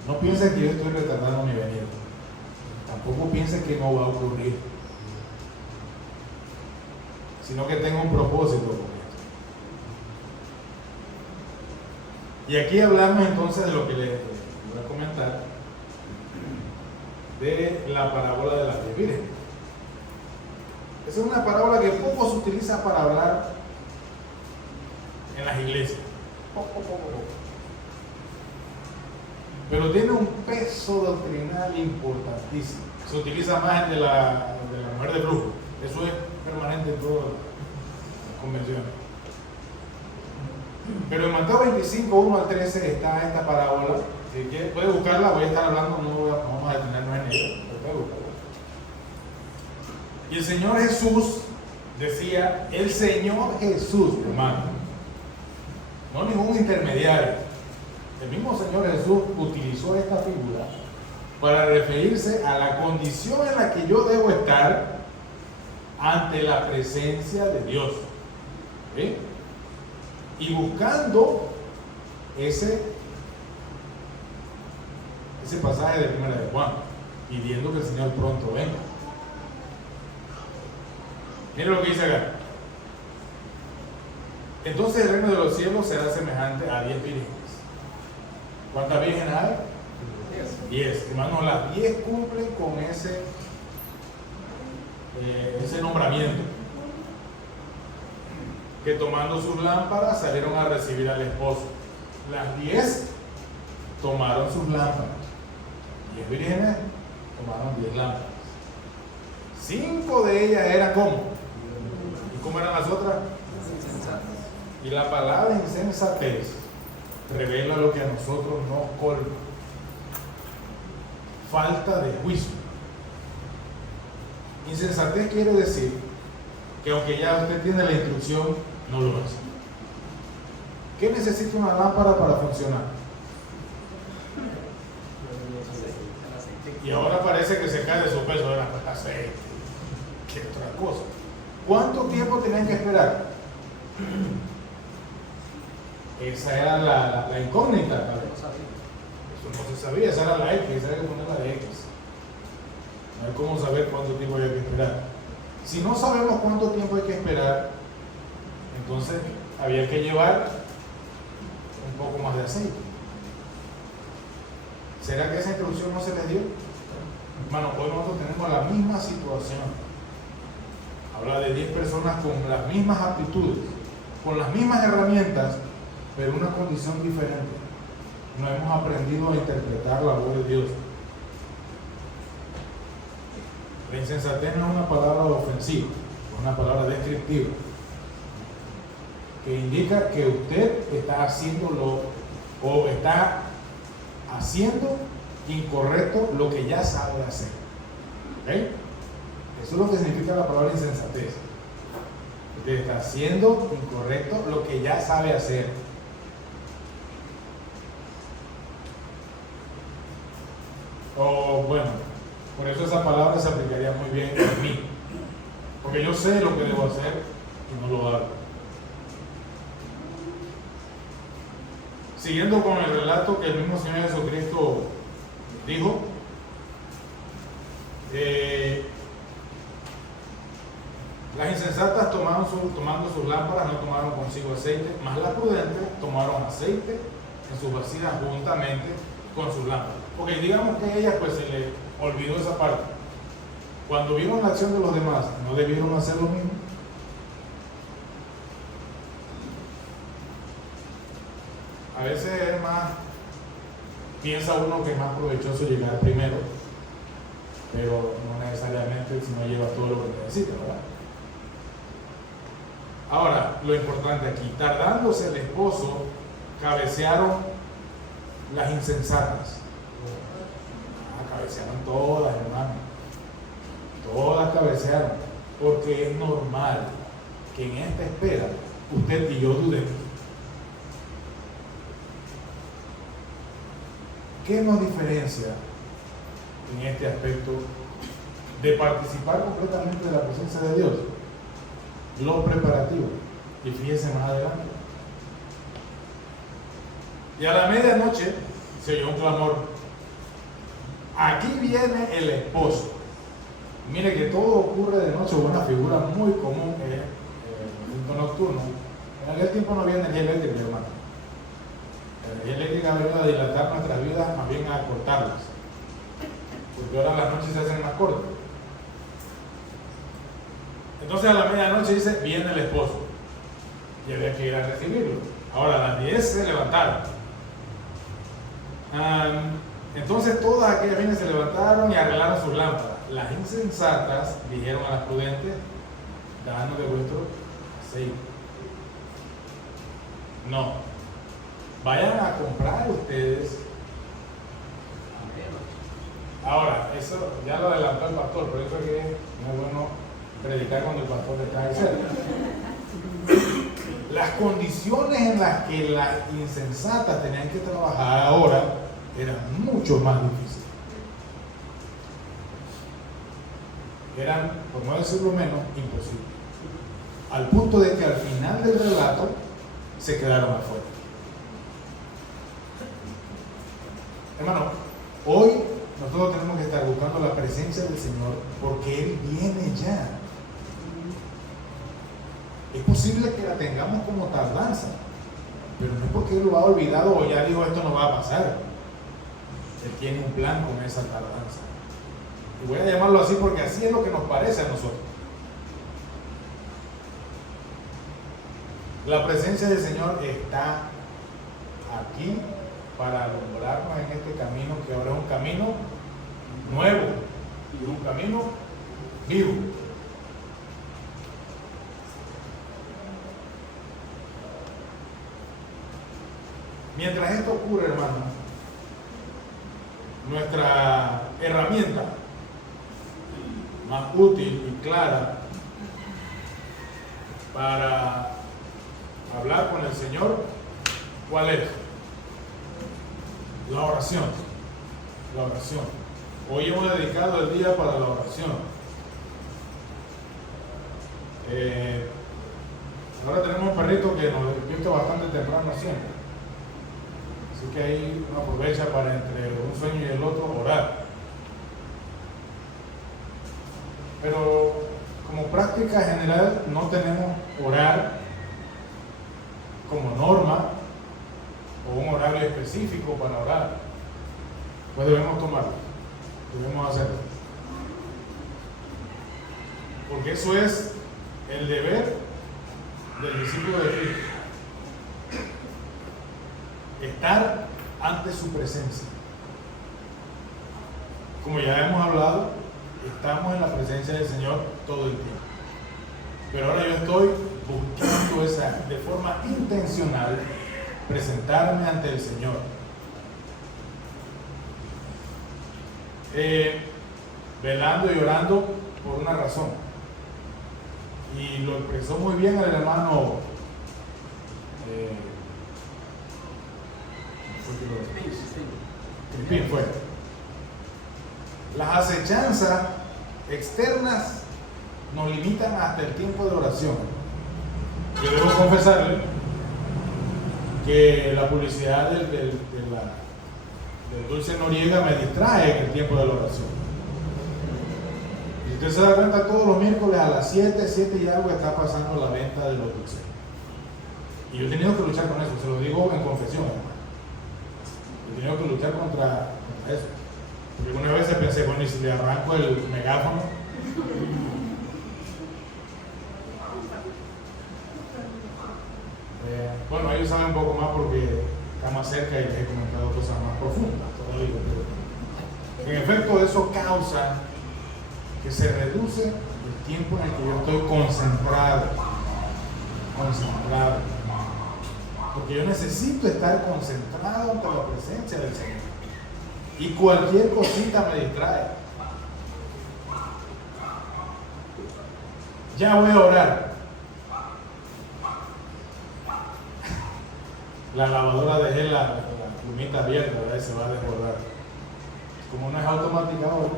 No piense que yo estoy retardando mi venida. Tampoco piense que no va a ocurrir. Sino que tengo un propósito con esto. Y aquí hablamos entonces de lo que les voy a comentar, de la parábola de las 10 vírgenes. Esa es una parábola que poco se utiliza para hablar en las iglesias. Poco. Pero tiene un peso doctrinal importantísimo. Se utiliza más el de la mujer de brujo. Eso es permanente en todas las convenciones. Pero en Mateo 25, 1 al 13 está esta parábola. Si quiere, puede buscarla, voy a estar hablando, no vamos a detenernos en ella. Puede buscarla. Y el Señor Jesús decía, el Señor Jesús, hermano, no ningún intermediario. El mismo Señor Jesús utilizó esta figura para referirse a la condición en la que yo debo estar ante la presencia de Dios. ¿Sí? Y buscando ese pasaje de 1 de Juan, pidiendo que el Señor pronto venga. Miren lo que dice acá. Entonces el reino de los cielos será semejante a 10 vírgenes. ¿Cuántas vírgenes hay? 10. Hermanos, las 10 cumplen con ese nombramiento. Que tomando sus lámparas salieron a recibir al esposo. Las 10 tomaron sus lámparas. 10 vírgenes tomaron 10 lámparas. 5 de ellas eran ¿cómo? ¿Y cómo eran las otras? Y la palabra insensatez revela lo que a nosotros nos colma: falta de juicio. Insensatez quiere decir que aunque ya usted tiene la instrucción, no lo hace. ¿Qué necesita una lámpara para funcionar? Y ahora parece que se cae de su peso, ¿verdad? Aceite, ¿qué otra cosa? ¿Cuánto tiempo tenían que esperar? Esa era la incógnita. Eso no se sabía, esa era la X, esa era que poner la de X. No hay cómo saber cuánto tiempo hay que esperar. Si no sabemos cuánto tiempo hay que esperar, entonces había que llevar un poco más de aceite. ¿Será que esa instrucción no se les dio? Hermano, hoy nosotros tenemos la misma situación. Habla de 10 personas con las mismas aptitudes, con las mismas herramientas, pero una condición diferente. No hemos aprendido a interpretar la voz de Dios. La insensatez no es una palabra ofensiva, es una palabra descriptiva, que indica que usted está haciendo haciendo incorrecto lo que ya sabe hacer. ¿Okay? Eso es lo que significa la palabra insensatez. Usted está haciendo incorrecto lo que ya sabe hacer. O bueno, por eso esa palabra se aplicaría muy bien a mí, porque yo sé lo que debo hacer y no lo hago. Siguiendo con el relato que el mismo Señor Jesucristo dijo, la Las insensatas tomando sus lámparas no tomaron consigo aceite, mas las prudentes tomaron aceite en sus vasijas juntamente con sus lámparas. Porque digamos que a ellas pues se le olvidó esa parte. Cuando vieron la acción de los demás, ¿no debieron hacer lo mismo? A veces es más, piensa uno que es más provechoso llegar primero, pero no necesariamente si no lleva todo lo que necesita, ¿verdad? Ahora, lo importante aquí, tardándose el esposo, cabecearon las insensatas. Cabecearon todas, hermano. Todas cabecearon, porque es normal que en esta espera usted y yo dudemos. ¿Qué nos diferencia en este aspecto de participar completamente de la presencia de Dios? Los preparativos. Y fíjense más adelante. Y a la medianoche se oyó un clamor. Aquí viene el esposo. Mire que todo ocurre de noche, una figura muy común en el culto nocturno. En aquel tiempo no había energía eléctrica, hermano. La energía eléctrica ha venido a dilatar nuestras vidas, más bien a acortarlas. Porque ahora las noches se hacen más cortas. Entonces a la medianoche dice, viene el esposo. Y había que ir a recibirlo. Ahora a las 10 se levantaron. Entonces todas aquellas bienes se levantaron y arreglaron sus lámparas. Las insensatas dijeron a las prudentes, danos de vuestro aceite. No, vayan a comprar ustedes. Ahora, eso ya lo adelantó el pastor, por eso es que no es bueno predicar cuando el pastor está ahí cerca. Las condiciones en las que las insensatas tenían que trabajar ahora eran mucho más difíciles. Eran, por no decirlo menos, imposibles. Al punto de que al final del relato se quedaron afuera. Hermano, hoy nosotros tenemos que estar buscando la presencia del Señor porque Él viene ya. Es posible que la tengamos como tardanza, pero no es porque Él lo ha olvidado o ya dijo esto no va a pasar. Él tiene un plan con esa tardanza. Y voy a llamarlo así porque así es lo que nos parece a nosotros. La presencia del Señor está aquí para alumbrarnos en este camino que ahora es un camino nuevo y un camino vivo. Mientras esto ocurre, hermano, nuestra herramienta más útil y clara para hablar con el Señor, ¿cuál es? La oración. La oración. Hoy hemos dedicado el día para la oración. Ahora tenemos un perrito que nos despierta bastante temprano siempre. Así que ahí uno aprovecha para entre un sueño y el otro orar. Pero como práctica general no tenemos orar como norma o un horario específico para orar. Pues debemos tomarlo, debemos hacerlo. Porque eso es el deber del discípulo de Cristo. Estar ante su presencia. Como ya hemos hablado, estamos en la presencia del Señor todo el tiempo. Pero ahora yo estoy buscando de forma intencional presentarme ante el Señor. Velando y orando por una razón. Y lo expresó muy bien el hermano Crispín fue. Las acechanzas externas nos limitan hasta el tiempo de oración. Yo debo confesarle que la publicidad del Dulce Noriega me distrae en el tiempo de la oración. Usted se da cuenta, todos los miércoles a las 7 y algo está pasando la venta de los dulces. Y yo he tenido que luchar con eso, se lo digo en confesión, hermano. He tenido que luchar contra eso. Porque una vez pensé, bueno, ¿y si le arranco el megáfono? Bueno, ellos saben un poco más porque está más cerca y les he comentado cosas más profundas, todavía. En efecto, eso causa que se reduce el tiempo en el que yo estoy concentrado. Porque yo necesito estar concentrado ante la presencia del Señor. Y cualquier cosita me distrae. Ya voy a orar. La lavadora dejé la plumita abierta, ¿verdad? Y se va a desbordar. Como no es automática ahora,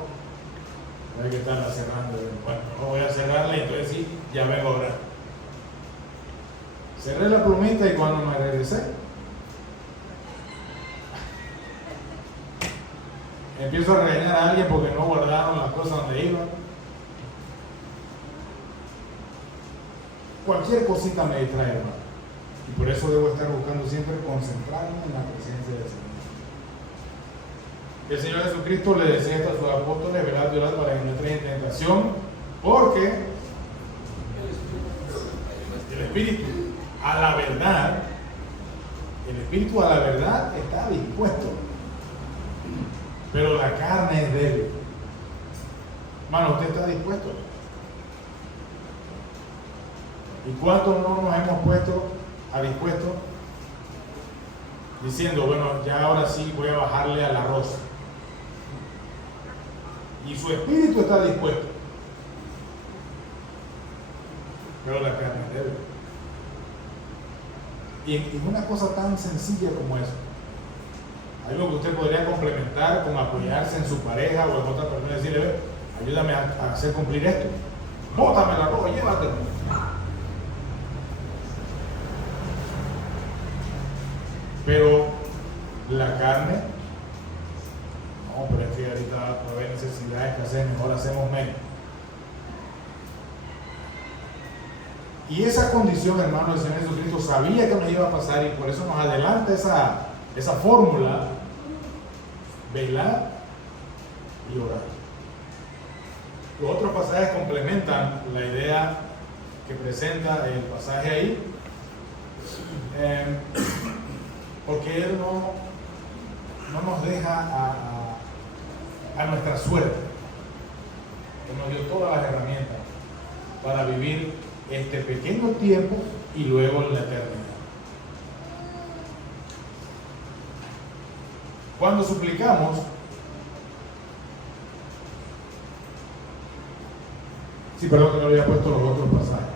hay que estarla cerrando. Bueno, voy a cerrarla y entonces sí, ya vengo a orar. Cerré la plumita y cuando me regresé, empiezo a regañar a alguien porque no guardaron las cosas donde iban. Cualquier cosita me distrae, hermano. Y por eso debo estar buscando siempre concentrarme en la presencia del Señor. El Señor Jesucristo le decía esto a sus apóstoles: velad y orad para que no entréis en tentación, porque el Espíritu a la verdad está dispuesto, pero la carne es débil. Hermano, ¿usted está dispuesto? ¿Y cuántos no nos hemos puesto a dispuesto diciendo, bueno, ya ahora sí voy a bajarle al arroz? Y su espíritu está dispuesto, pero la carne es débil. Y una cosa tan sencilla como eso, algo que usted podría complementar con apoyarse en su pareja o en otra persona y decirle, ayúdame a hacer cumplir esto, bótame el arroz, llévatelo. Pero la carne, no, pero es que ahorita por haber necesidades que hacer, mejor hacemos menos. Y esa condición, hermano, el Señor Jesucristo sabía que nos iba a pasar y por eso nos adelanta esa fórmula: velar y orar. Los otros pasajes complementan la idea que presenta el pasaje ahí, porque Él no nos deja a nuestra suerte. Él nos dio todas las herramientas para vivir este pequeño tiempo y luego la eternidad. Cuando suplicamos, sí, perdón que no había puesto los otros pasajes.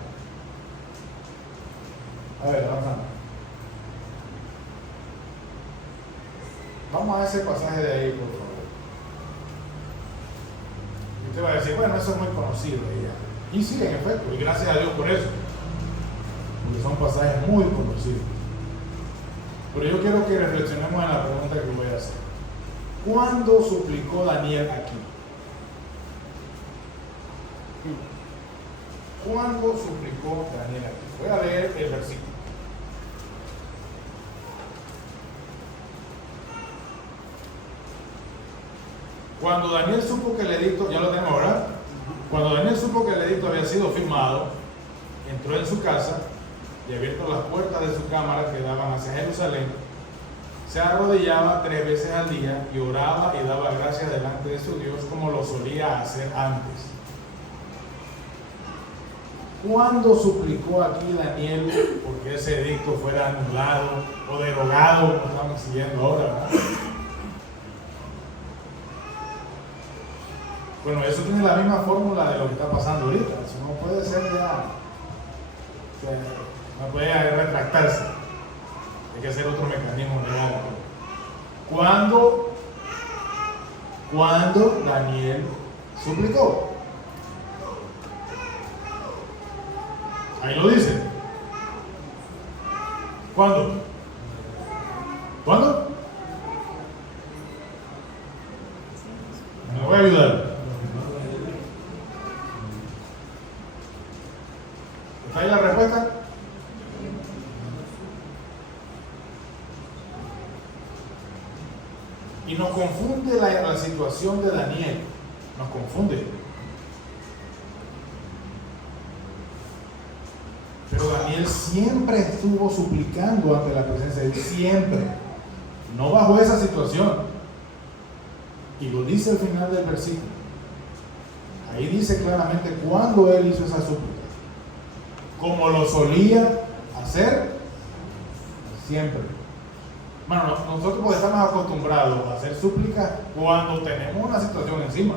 A ver, avanzamos. Vamos a ese pasaje de ahí, por favor. Y usted va a decir, bueno, eso es muy conocido. Y sí, en efecto, y gracias a Dios por eso, porque son pasajes muy conocidos. Pero yo quiero que reflexionemos en la pregunta que voy a hacer. ¿Cuándo suplicó Daniel aquí? ¿Cuándo suplicó Daniel aquí? Voy a leer el versículo. Cuando Daniel supo que el edicto, ya lo tenemos ahora, cuando Daniel supo que el edicto había sido firmado, entró en su casa y abierto las puertas de su cámara que daban hacia Jerusalén, se arrodillaba 3 veces al día y oraba y daba gracias delante de su Dios como lo solía hacer antes. ¿Cuándo suplicó aquí Daniel porque ese edicto fuera anulado o derogado, como estamos siguiendo ahora, ¿verdad? Bueno, eso tiene la misma fórmula de lo que está pasando ahorita. Eso no puede ser ya, no puede retractarse. Hay que hacer otro mecanismo legal. ¿Cuándo Daniel suplicó? Ahí lo dice. ¿Cuándo? ¿Cuándo? Me voy a ayudar. Y nos confunde la situación de Daniel, nos confunde. Pero Daniel siempre estuvo suplicando ante la presencia de Dios, siempre, no bajo esa situación. Y lo dice al final del versículo. Ahí dice claramente cuándo él hizo esa súplica. Como lo solía hacer siempre. Bueno, nosotros pues estamos acostumbrados a hacer súplicas cuando tenemos una situación encima.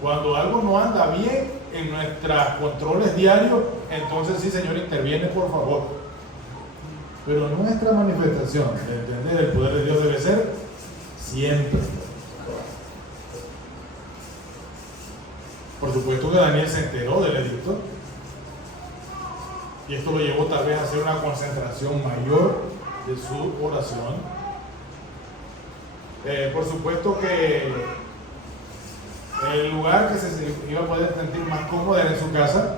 Cuando algo no anda bien en nuestros controles diarios, entonces sí, Señor, interviene por favor. Pero nuestra manifestación de entender el poder de Dios debe ser siempre. Por supuesto que Daniel se enteró del edicto. Y esto lo llevó tal vez a hacer una concentración mayor de su oración. Por supuesto que el lugar que se iba a poder sentir más cómodo era en su casa.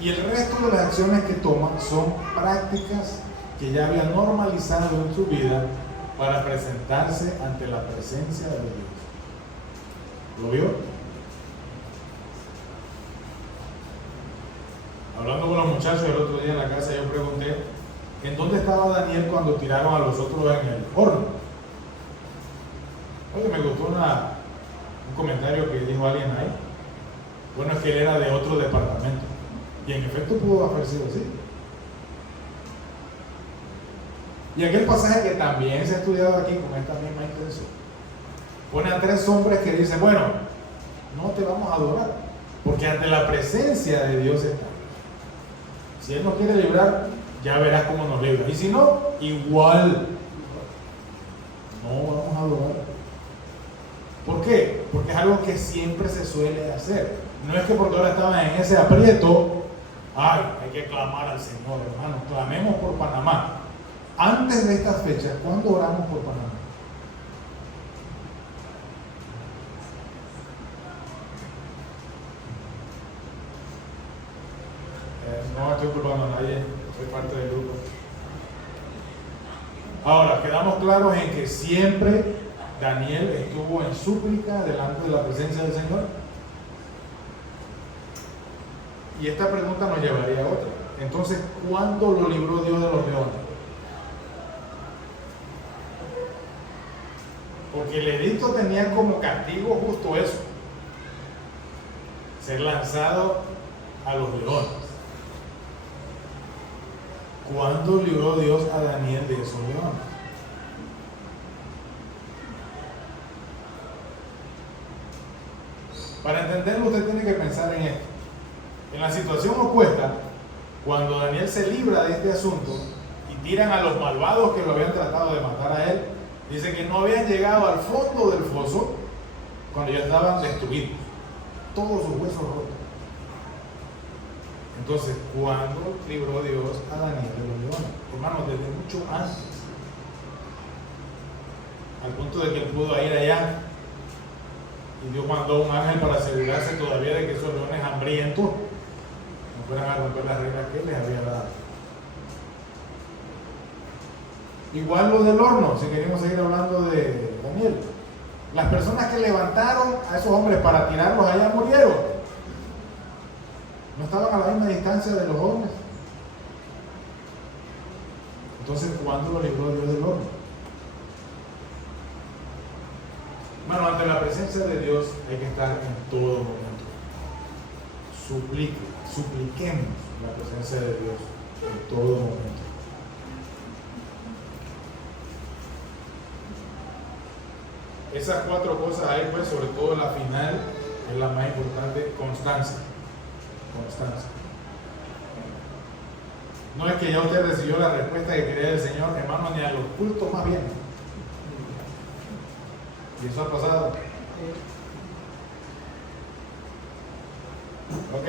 Y el resto de las acciones que toma son prácticas que ya había normalizado en su vida para presentarse ante la presencia de Dios. ¿Lo vio? Hablando con los muchachos el otro día en la casa, yo pregunté ¿en dónde estaba Daniel cuando tiraron a los otros en el horno? Oye, me gustó un comentario que dijo alguien ahí. Bueno, es que él era de otro departamento. Y en efecto pudo haber sido así. Y aquel pasaje que también se ha estudiado aquí con esta misma intención, pone a 3 hombres que dicen, bueno, no te vamos a adorar, porque ante la presencia de Dios está. Si Él nos quiere librar, ya verás cómo nos libra. Y si no, igual no vamos a adorar. ¿Por qué? Porque es algo que siempre se suele hacer. No es que porque ahora estaban en ese aprieto, ay, hay que clamar al Señor, hermano, clamemos por Panamá. Antes de estas fechas, ¿cuándo oramos por Panamá? No estoy culpando a nadie, soy parte del grupo. Ahora, quedamos claros en que siempre Daniel estuvo en súplica delante de la presencia del Señor. Y esta pregunta nos llevaría a otra. Entonces, ¿cuándo lo libró Dios de los leones? Porque el edicto tenía como castigo justo eso: ser lanzado a los leones. ¿Cuándo libró Dios a Daniel de esos leones? Para entenderlo, usted tiene que pensar en esto. En la situación opuesta, cuando Daniel se libra de este asunto y tiran a los malvados que lo habían tratado de matar a él, dice que no habían llegado al fondo del foso cuando ya estaban destruidos, todos sus huesos rotos. Entonces, ¿cuándo libró Dios a Daniel de los leones? Hermanos, desde mucho antes, al punto de que él pudo ir allá y Dios mandó un ángel para asegurarse todavía de que esos leones hambrientos no fueran a romper las reglas que él les había dado. Igual lo del horno, si queremos seguir hablando de Daniel. Las personas que levantaron a esos hombres para tirarlos allá murieron. ¿No estaban a la misma distancia de los hornos? Entonces, ¿cuándo lo libró Dios del horno? Bueno, ante la presencia de Dios hay que estar en todo momento. Supliquemos la presencia de Dios en todo momento. Esas 4 cosas ahí, pues, sobre todo la final, es la más importante: constancia. Constancia. No es que ya usted recibió la respuesta que quería del Señor, hermano, ni a los cultos más bien. Y eso ha pasado. ¿Ok?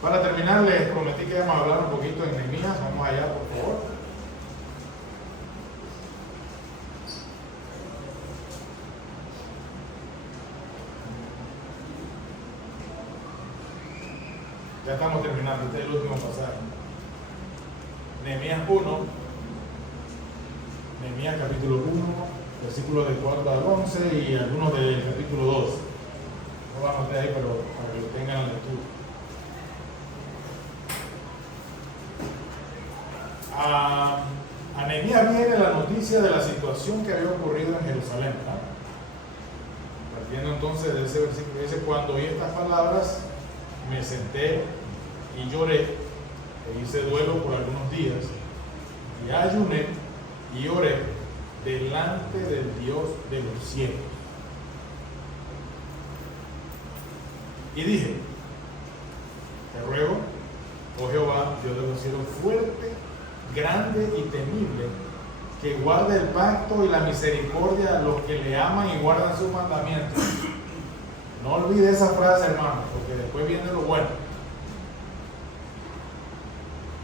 Para terminar, les prometí que íbamos a hablar un poquito en Nehemías. Vamos allá, por favor. Ya estamos terminando, este es el último pasaje. Nehemías 1, Nehemías capítulo 1, versículos del 4 al 11 y algunos del capítulo 2. No lo anoté ahí, pero para que lo tengan en la lectura. A Nehemías viene la noticia de la situación que había ocurrido en Jerusalén, ¿verdad? Partiendo entonces de ese versículo, dice: cuando oí estas palabras, me senté y lloré, e hice duelo por algunos días, y ayuné y oré delante del Dios de los cielos. Y dije: te ruego, oh Jehová, Dios de los cielos, fuerte, grande y temible, que guarde el pacto y la misericordia a los que le aman y guardan sus mandamientos. No olvide esa frase, hermano, porque después viene lo bueno.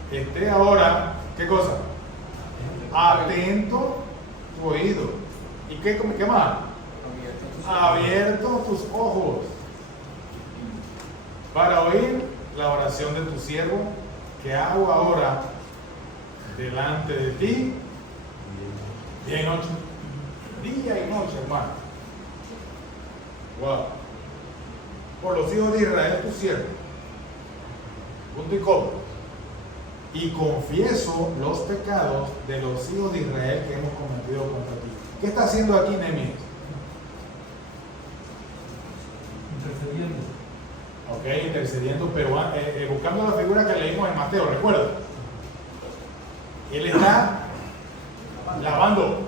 Esté ahora, ¿qué cosa? Atento tu oído. ¿Y qué más? Abierto tus ojos para oír la oración de tu siervo que hago ahora delante de ti, día y noche. Día y noche, hermano. Wow. Por los hijos de Israel, tu siervo. Punto y coma. Y confieso los pecados de los hijos de Israel que hemos cometido contra ti. ¿Qué está haciendo aquí Nehemías? Intercediendo. Ok, intercediendo, pero buscando la figura que leímos en Mateo, ¿recuerda? Él está lavando.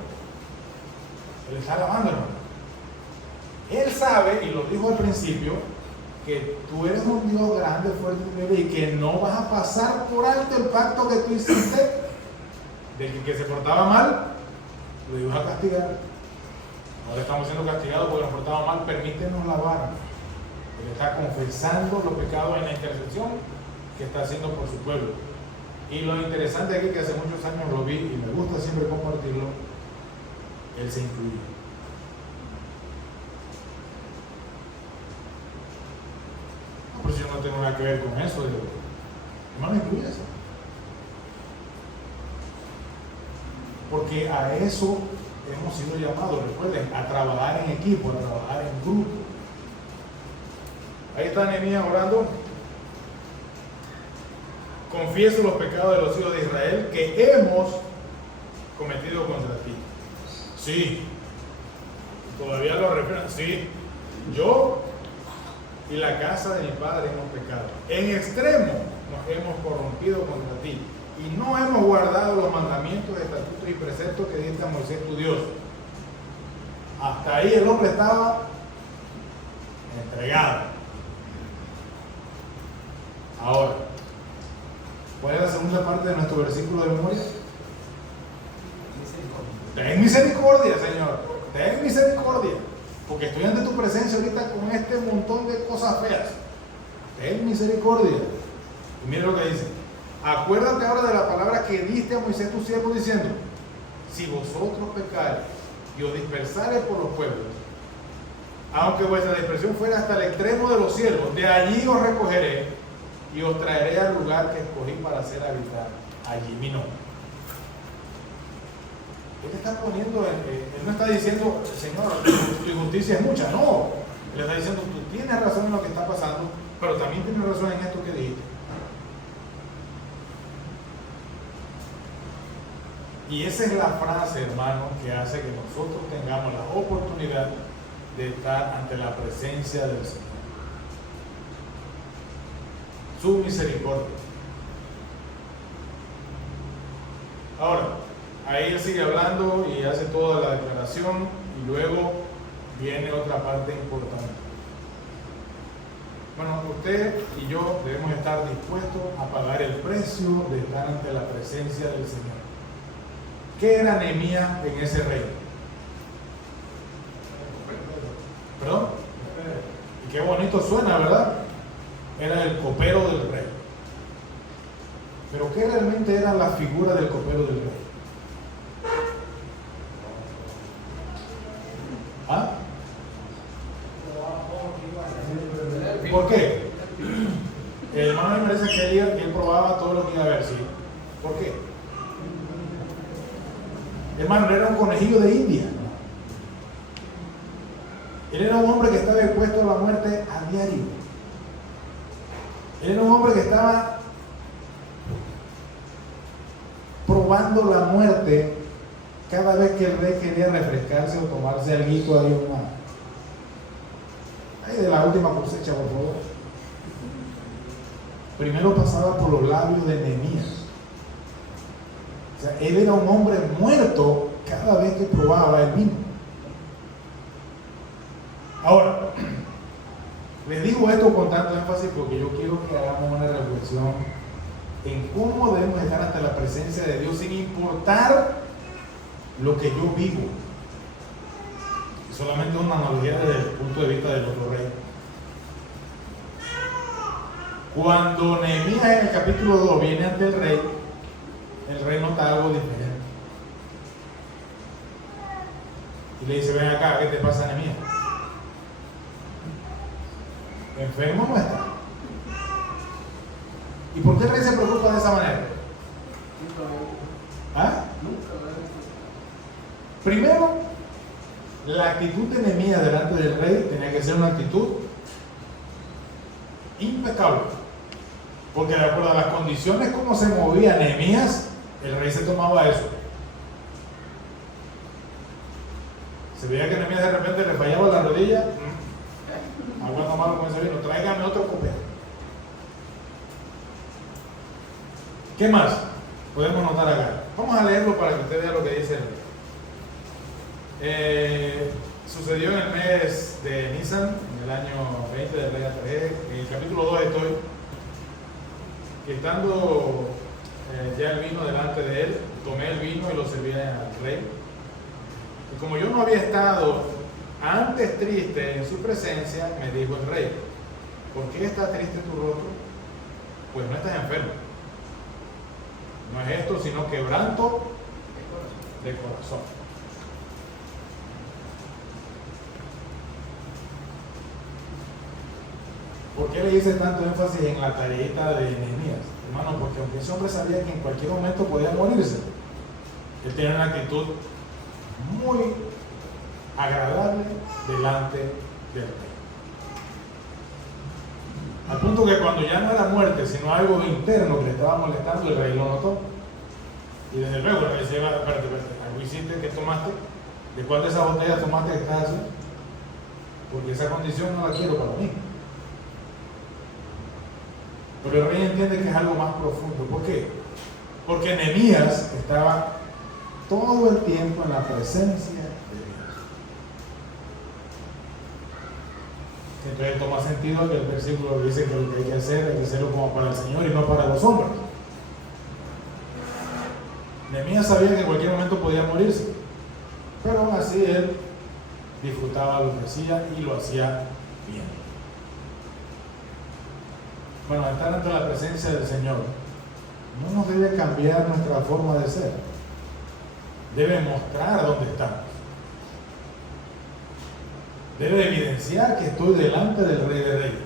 Él está lavando, hermano. Él sabe, y lo dijo al principio, que tú eres un Dios grande, fuerte y temible, y que no vas a pasar por alto el pacto que tú hiciste del que se portaba mal, lo ibas a castigar. Ahora estamos siendo castigados porque nos portaba mal, permítenos lavar. Él está confesando los pecados en la intercesión que está haciendo por su pueblo. Y lo interesante aquí, que hace muchos años lo vi y me gusta siempre compartirlo, él se incluye. No, pero si yo no tengo nada que ver con eso, digo, hermano, inclúyase. Porque a eso hemos sido llamados, recuerden, a trabajar en equipo, a trabajar en grupo. Ahí está Nehemías orando. Confieso los pecados de los hijos de Israel que hemos cometido contra ti. Sí. Todavía lo refieran. Sí. Yo y la casa de mi padre hemos pecado. En extremo nos hemos corrompido contra ti. Y no hemos guardado los mandamientos, estatutos y preceptos que diste a Moisés tu Dios. Hasta ahí el hombre estaba entregado. Ahora, ¿cuál es la segunda parte de nuestro versículo de memoria? Ten misericordia, Señor. Ten misericordia. Porque estoy ante tu presencia ahorita con este montón de cosas feas. Ten misericordia. Y mira lo que dice. Acuérdate ahora de la palabra que diste a Moisés tu siervo diciendo: si vosotros pecares y os dispersares por los pueblos, aunque vuestra dispersión fuera hasta el extremo de los cielos, de allí os recogeré y os traeré al lugar que escogí para hacer habitar allí mi nombre. Él está poniendo, él no está diciendo: Señor, tu injusticia es mucha. No, él está diciendo: tú tienes razón en lo que está pasando, pero también tienes razón en esto que dijiste. Y esa es la frase, hermano, que hace que nosotros tengamos la oportunidad de estar ante la presencia del Señor. Su misericordia. Ahora, ahí él sigue hablando y hace toda la declaración y luego viene otra parte importante. Bueno, usted y yo debemos estar dispuestos a pagar el precio de estar ante la presencia del Señor. ¿Qué era Nehemías en ese reino? ¿Perdón? Y qué bonito suena, ¿verdad? Era el copero del rey. Pero ¿qué realmente era la figura del copero del rey? ¿Ah? ¿Por qué? El hermano me parece que él probaba todo lo que iba a ver, ¿sí? ¿Por qué? Hermano, él era un conejillo de India. Él era un hombre que estaba expuesto a la muerte a diario. Él era un hombre que estaba probando la muerte cada vez que el rey quería refrescarse o tomarse algo ahí una. Ay, de la última cosecha, por favor. Primero pasaba por los labios de Nehemías. O sea, él era un hombre muerto cada vez que probaba el vino. Ahora, les digo esto con tanto énfasis porque yo quiero que hagamos una reflexión en cómo debemos estar ante la presencia de Dios sin importar lo que yo vivo. Y solamente una analogía desde el punto de vista del otro rey. Cuando Nehemías en el capítulo 2 viene ante el rey nota algo diferente. Y le dice, ven acá, ¿qué te pasa, Nehemías? Enfermo no está. ¿Y por qué el rey se preocupa de esa manera? ¿Ah? Primero, la actitud de Nehemías delante del rey tenía que ser una actitud impecable. Porque de acuerdo a las condiciones como se movía Nehemías, el rey se tomaba eso. Se veía que Nehemías de repente le fallaba la rodilla. Aguanta malo con ese vino, tráigame otro copero. ¿Qué más podemos notar acá? Vamos a leerlo para que usted vea lo que dice el rey. Sucedió en el mes de Nisan, en el año 20 del rey Artajerjes, en el capítulo 2 estoy, que estando ya el vino delante de él, tomé el vino y lo serví al rey. Y como yo no había estado antes triste en su presencia, me dijo el rey, ¿por qué está triste tu rostro? Pues no estás enfermo. No es esto, sino quebranto de corazón. ¿Por qué le hice tanto énfasis en la tareita de Nehemías? Hermano, porque aunque ese hombre sabía que en cualquier momento podía morirse, él tenía una actitud muy agradable delante del rey. Al punto que cuando ya no era muerte, sino algo interno que le estaba molestando, el rey lo notó. Y desde luego el rey se iba, espérate, algo hiciste, ¿qué tomaste? ¿De cuál de esas botellas tomaste que estás haciendo? Porque esa condición no la quiero para mí. Pero el rey entiende que es algo más profundo. ¿Por qué? Porque Nehemías estaba todo el tiempo en la presencia de Dios. Entonces toma sentido que el versículo dice que lo que hay que hacerlo como para el Señor y no para los hombres. Nehemías sabía que en cualquier momento podía morirse, pero aún así él disfrutaba lo que hacía y lo hacía bien. Bueno, estar ante la presencia del Señor no nos debe cambiar nuestra forma de ser. Debe mostrar dónde estamos. Debe evidenciar que estoy delante del Rey de Reyes.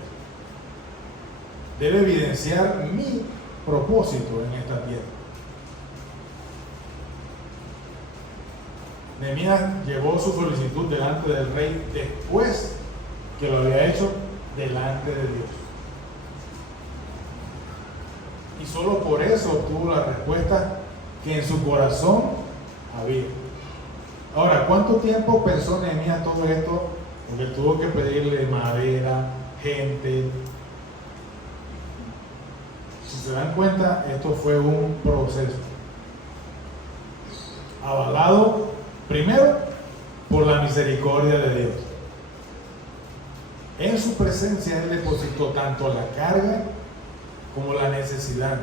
Debe evidenciar mi propósito en esta tierra. Nehemías llevó su solicitud delante del rey después que lo había hecho delante de Dios. Y solo por eso obtuvo la respuesta que en su corazón había. Ahora, ¿cuánto tiempo pensó Nehemías todo esto? Porque tuvo que pedirle madera, gente. Si se dan cuenta, esto fue un proceso. Avalado primero por la misericordia de Dios. En su presencia Él depositó tanto la carga como la necesidad,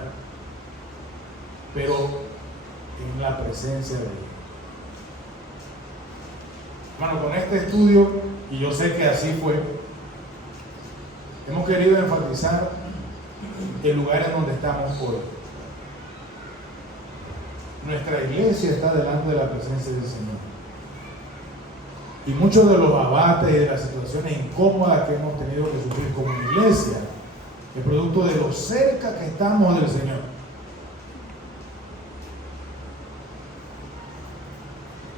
pero en la presencia de Dios. Bueno, con este estudio, y yo sé que así fue, hemos querido enfatizar el lugar en donde estamos hoy. Nuestra iglesia está delante de la presencia del Señor. Y muchos de los abates y de las situaciones incómodas que hemos tenido que sufrir como iglesia Es producto de lo cerca que estamos del Señor.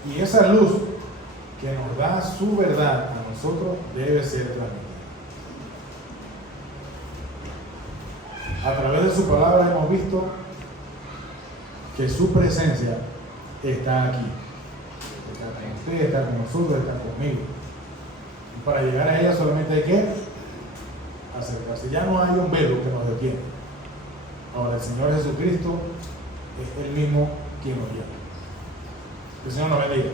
Y esa luz que nos da su verdad a nosotros debe ser transmitida. A través de su palabra hemos visto que su presencia está aquí. Está con usted, está con nosotros, está conmigo. Y para llegar a ella solamente hay que acercarse. Ya no hay un velo que nos detiene. Ahora el Señor Jesucristo es el mismo quien nos llama. Que el Señor nos bendiga.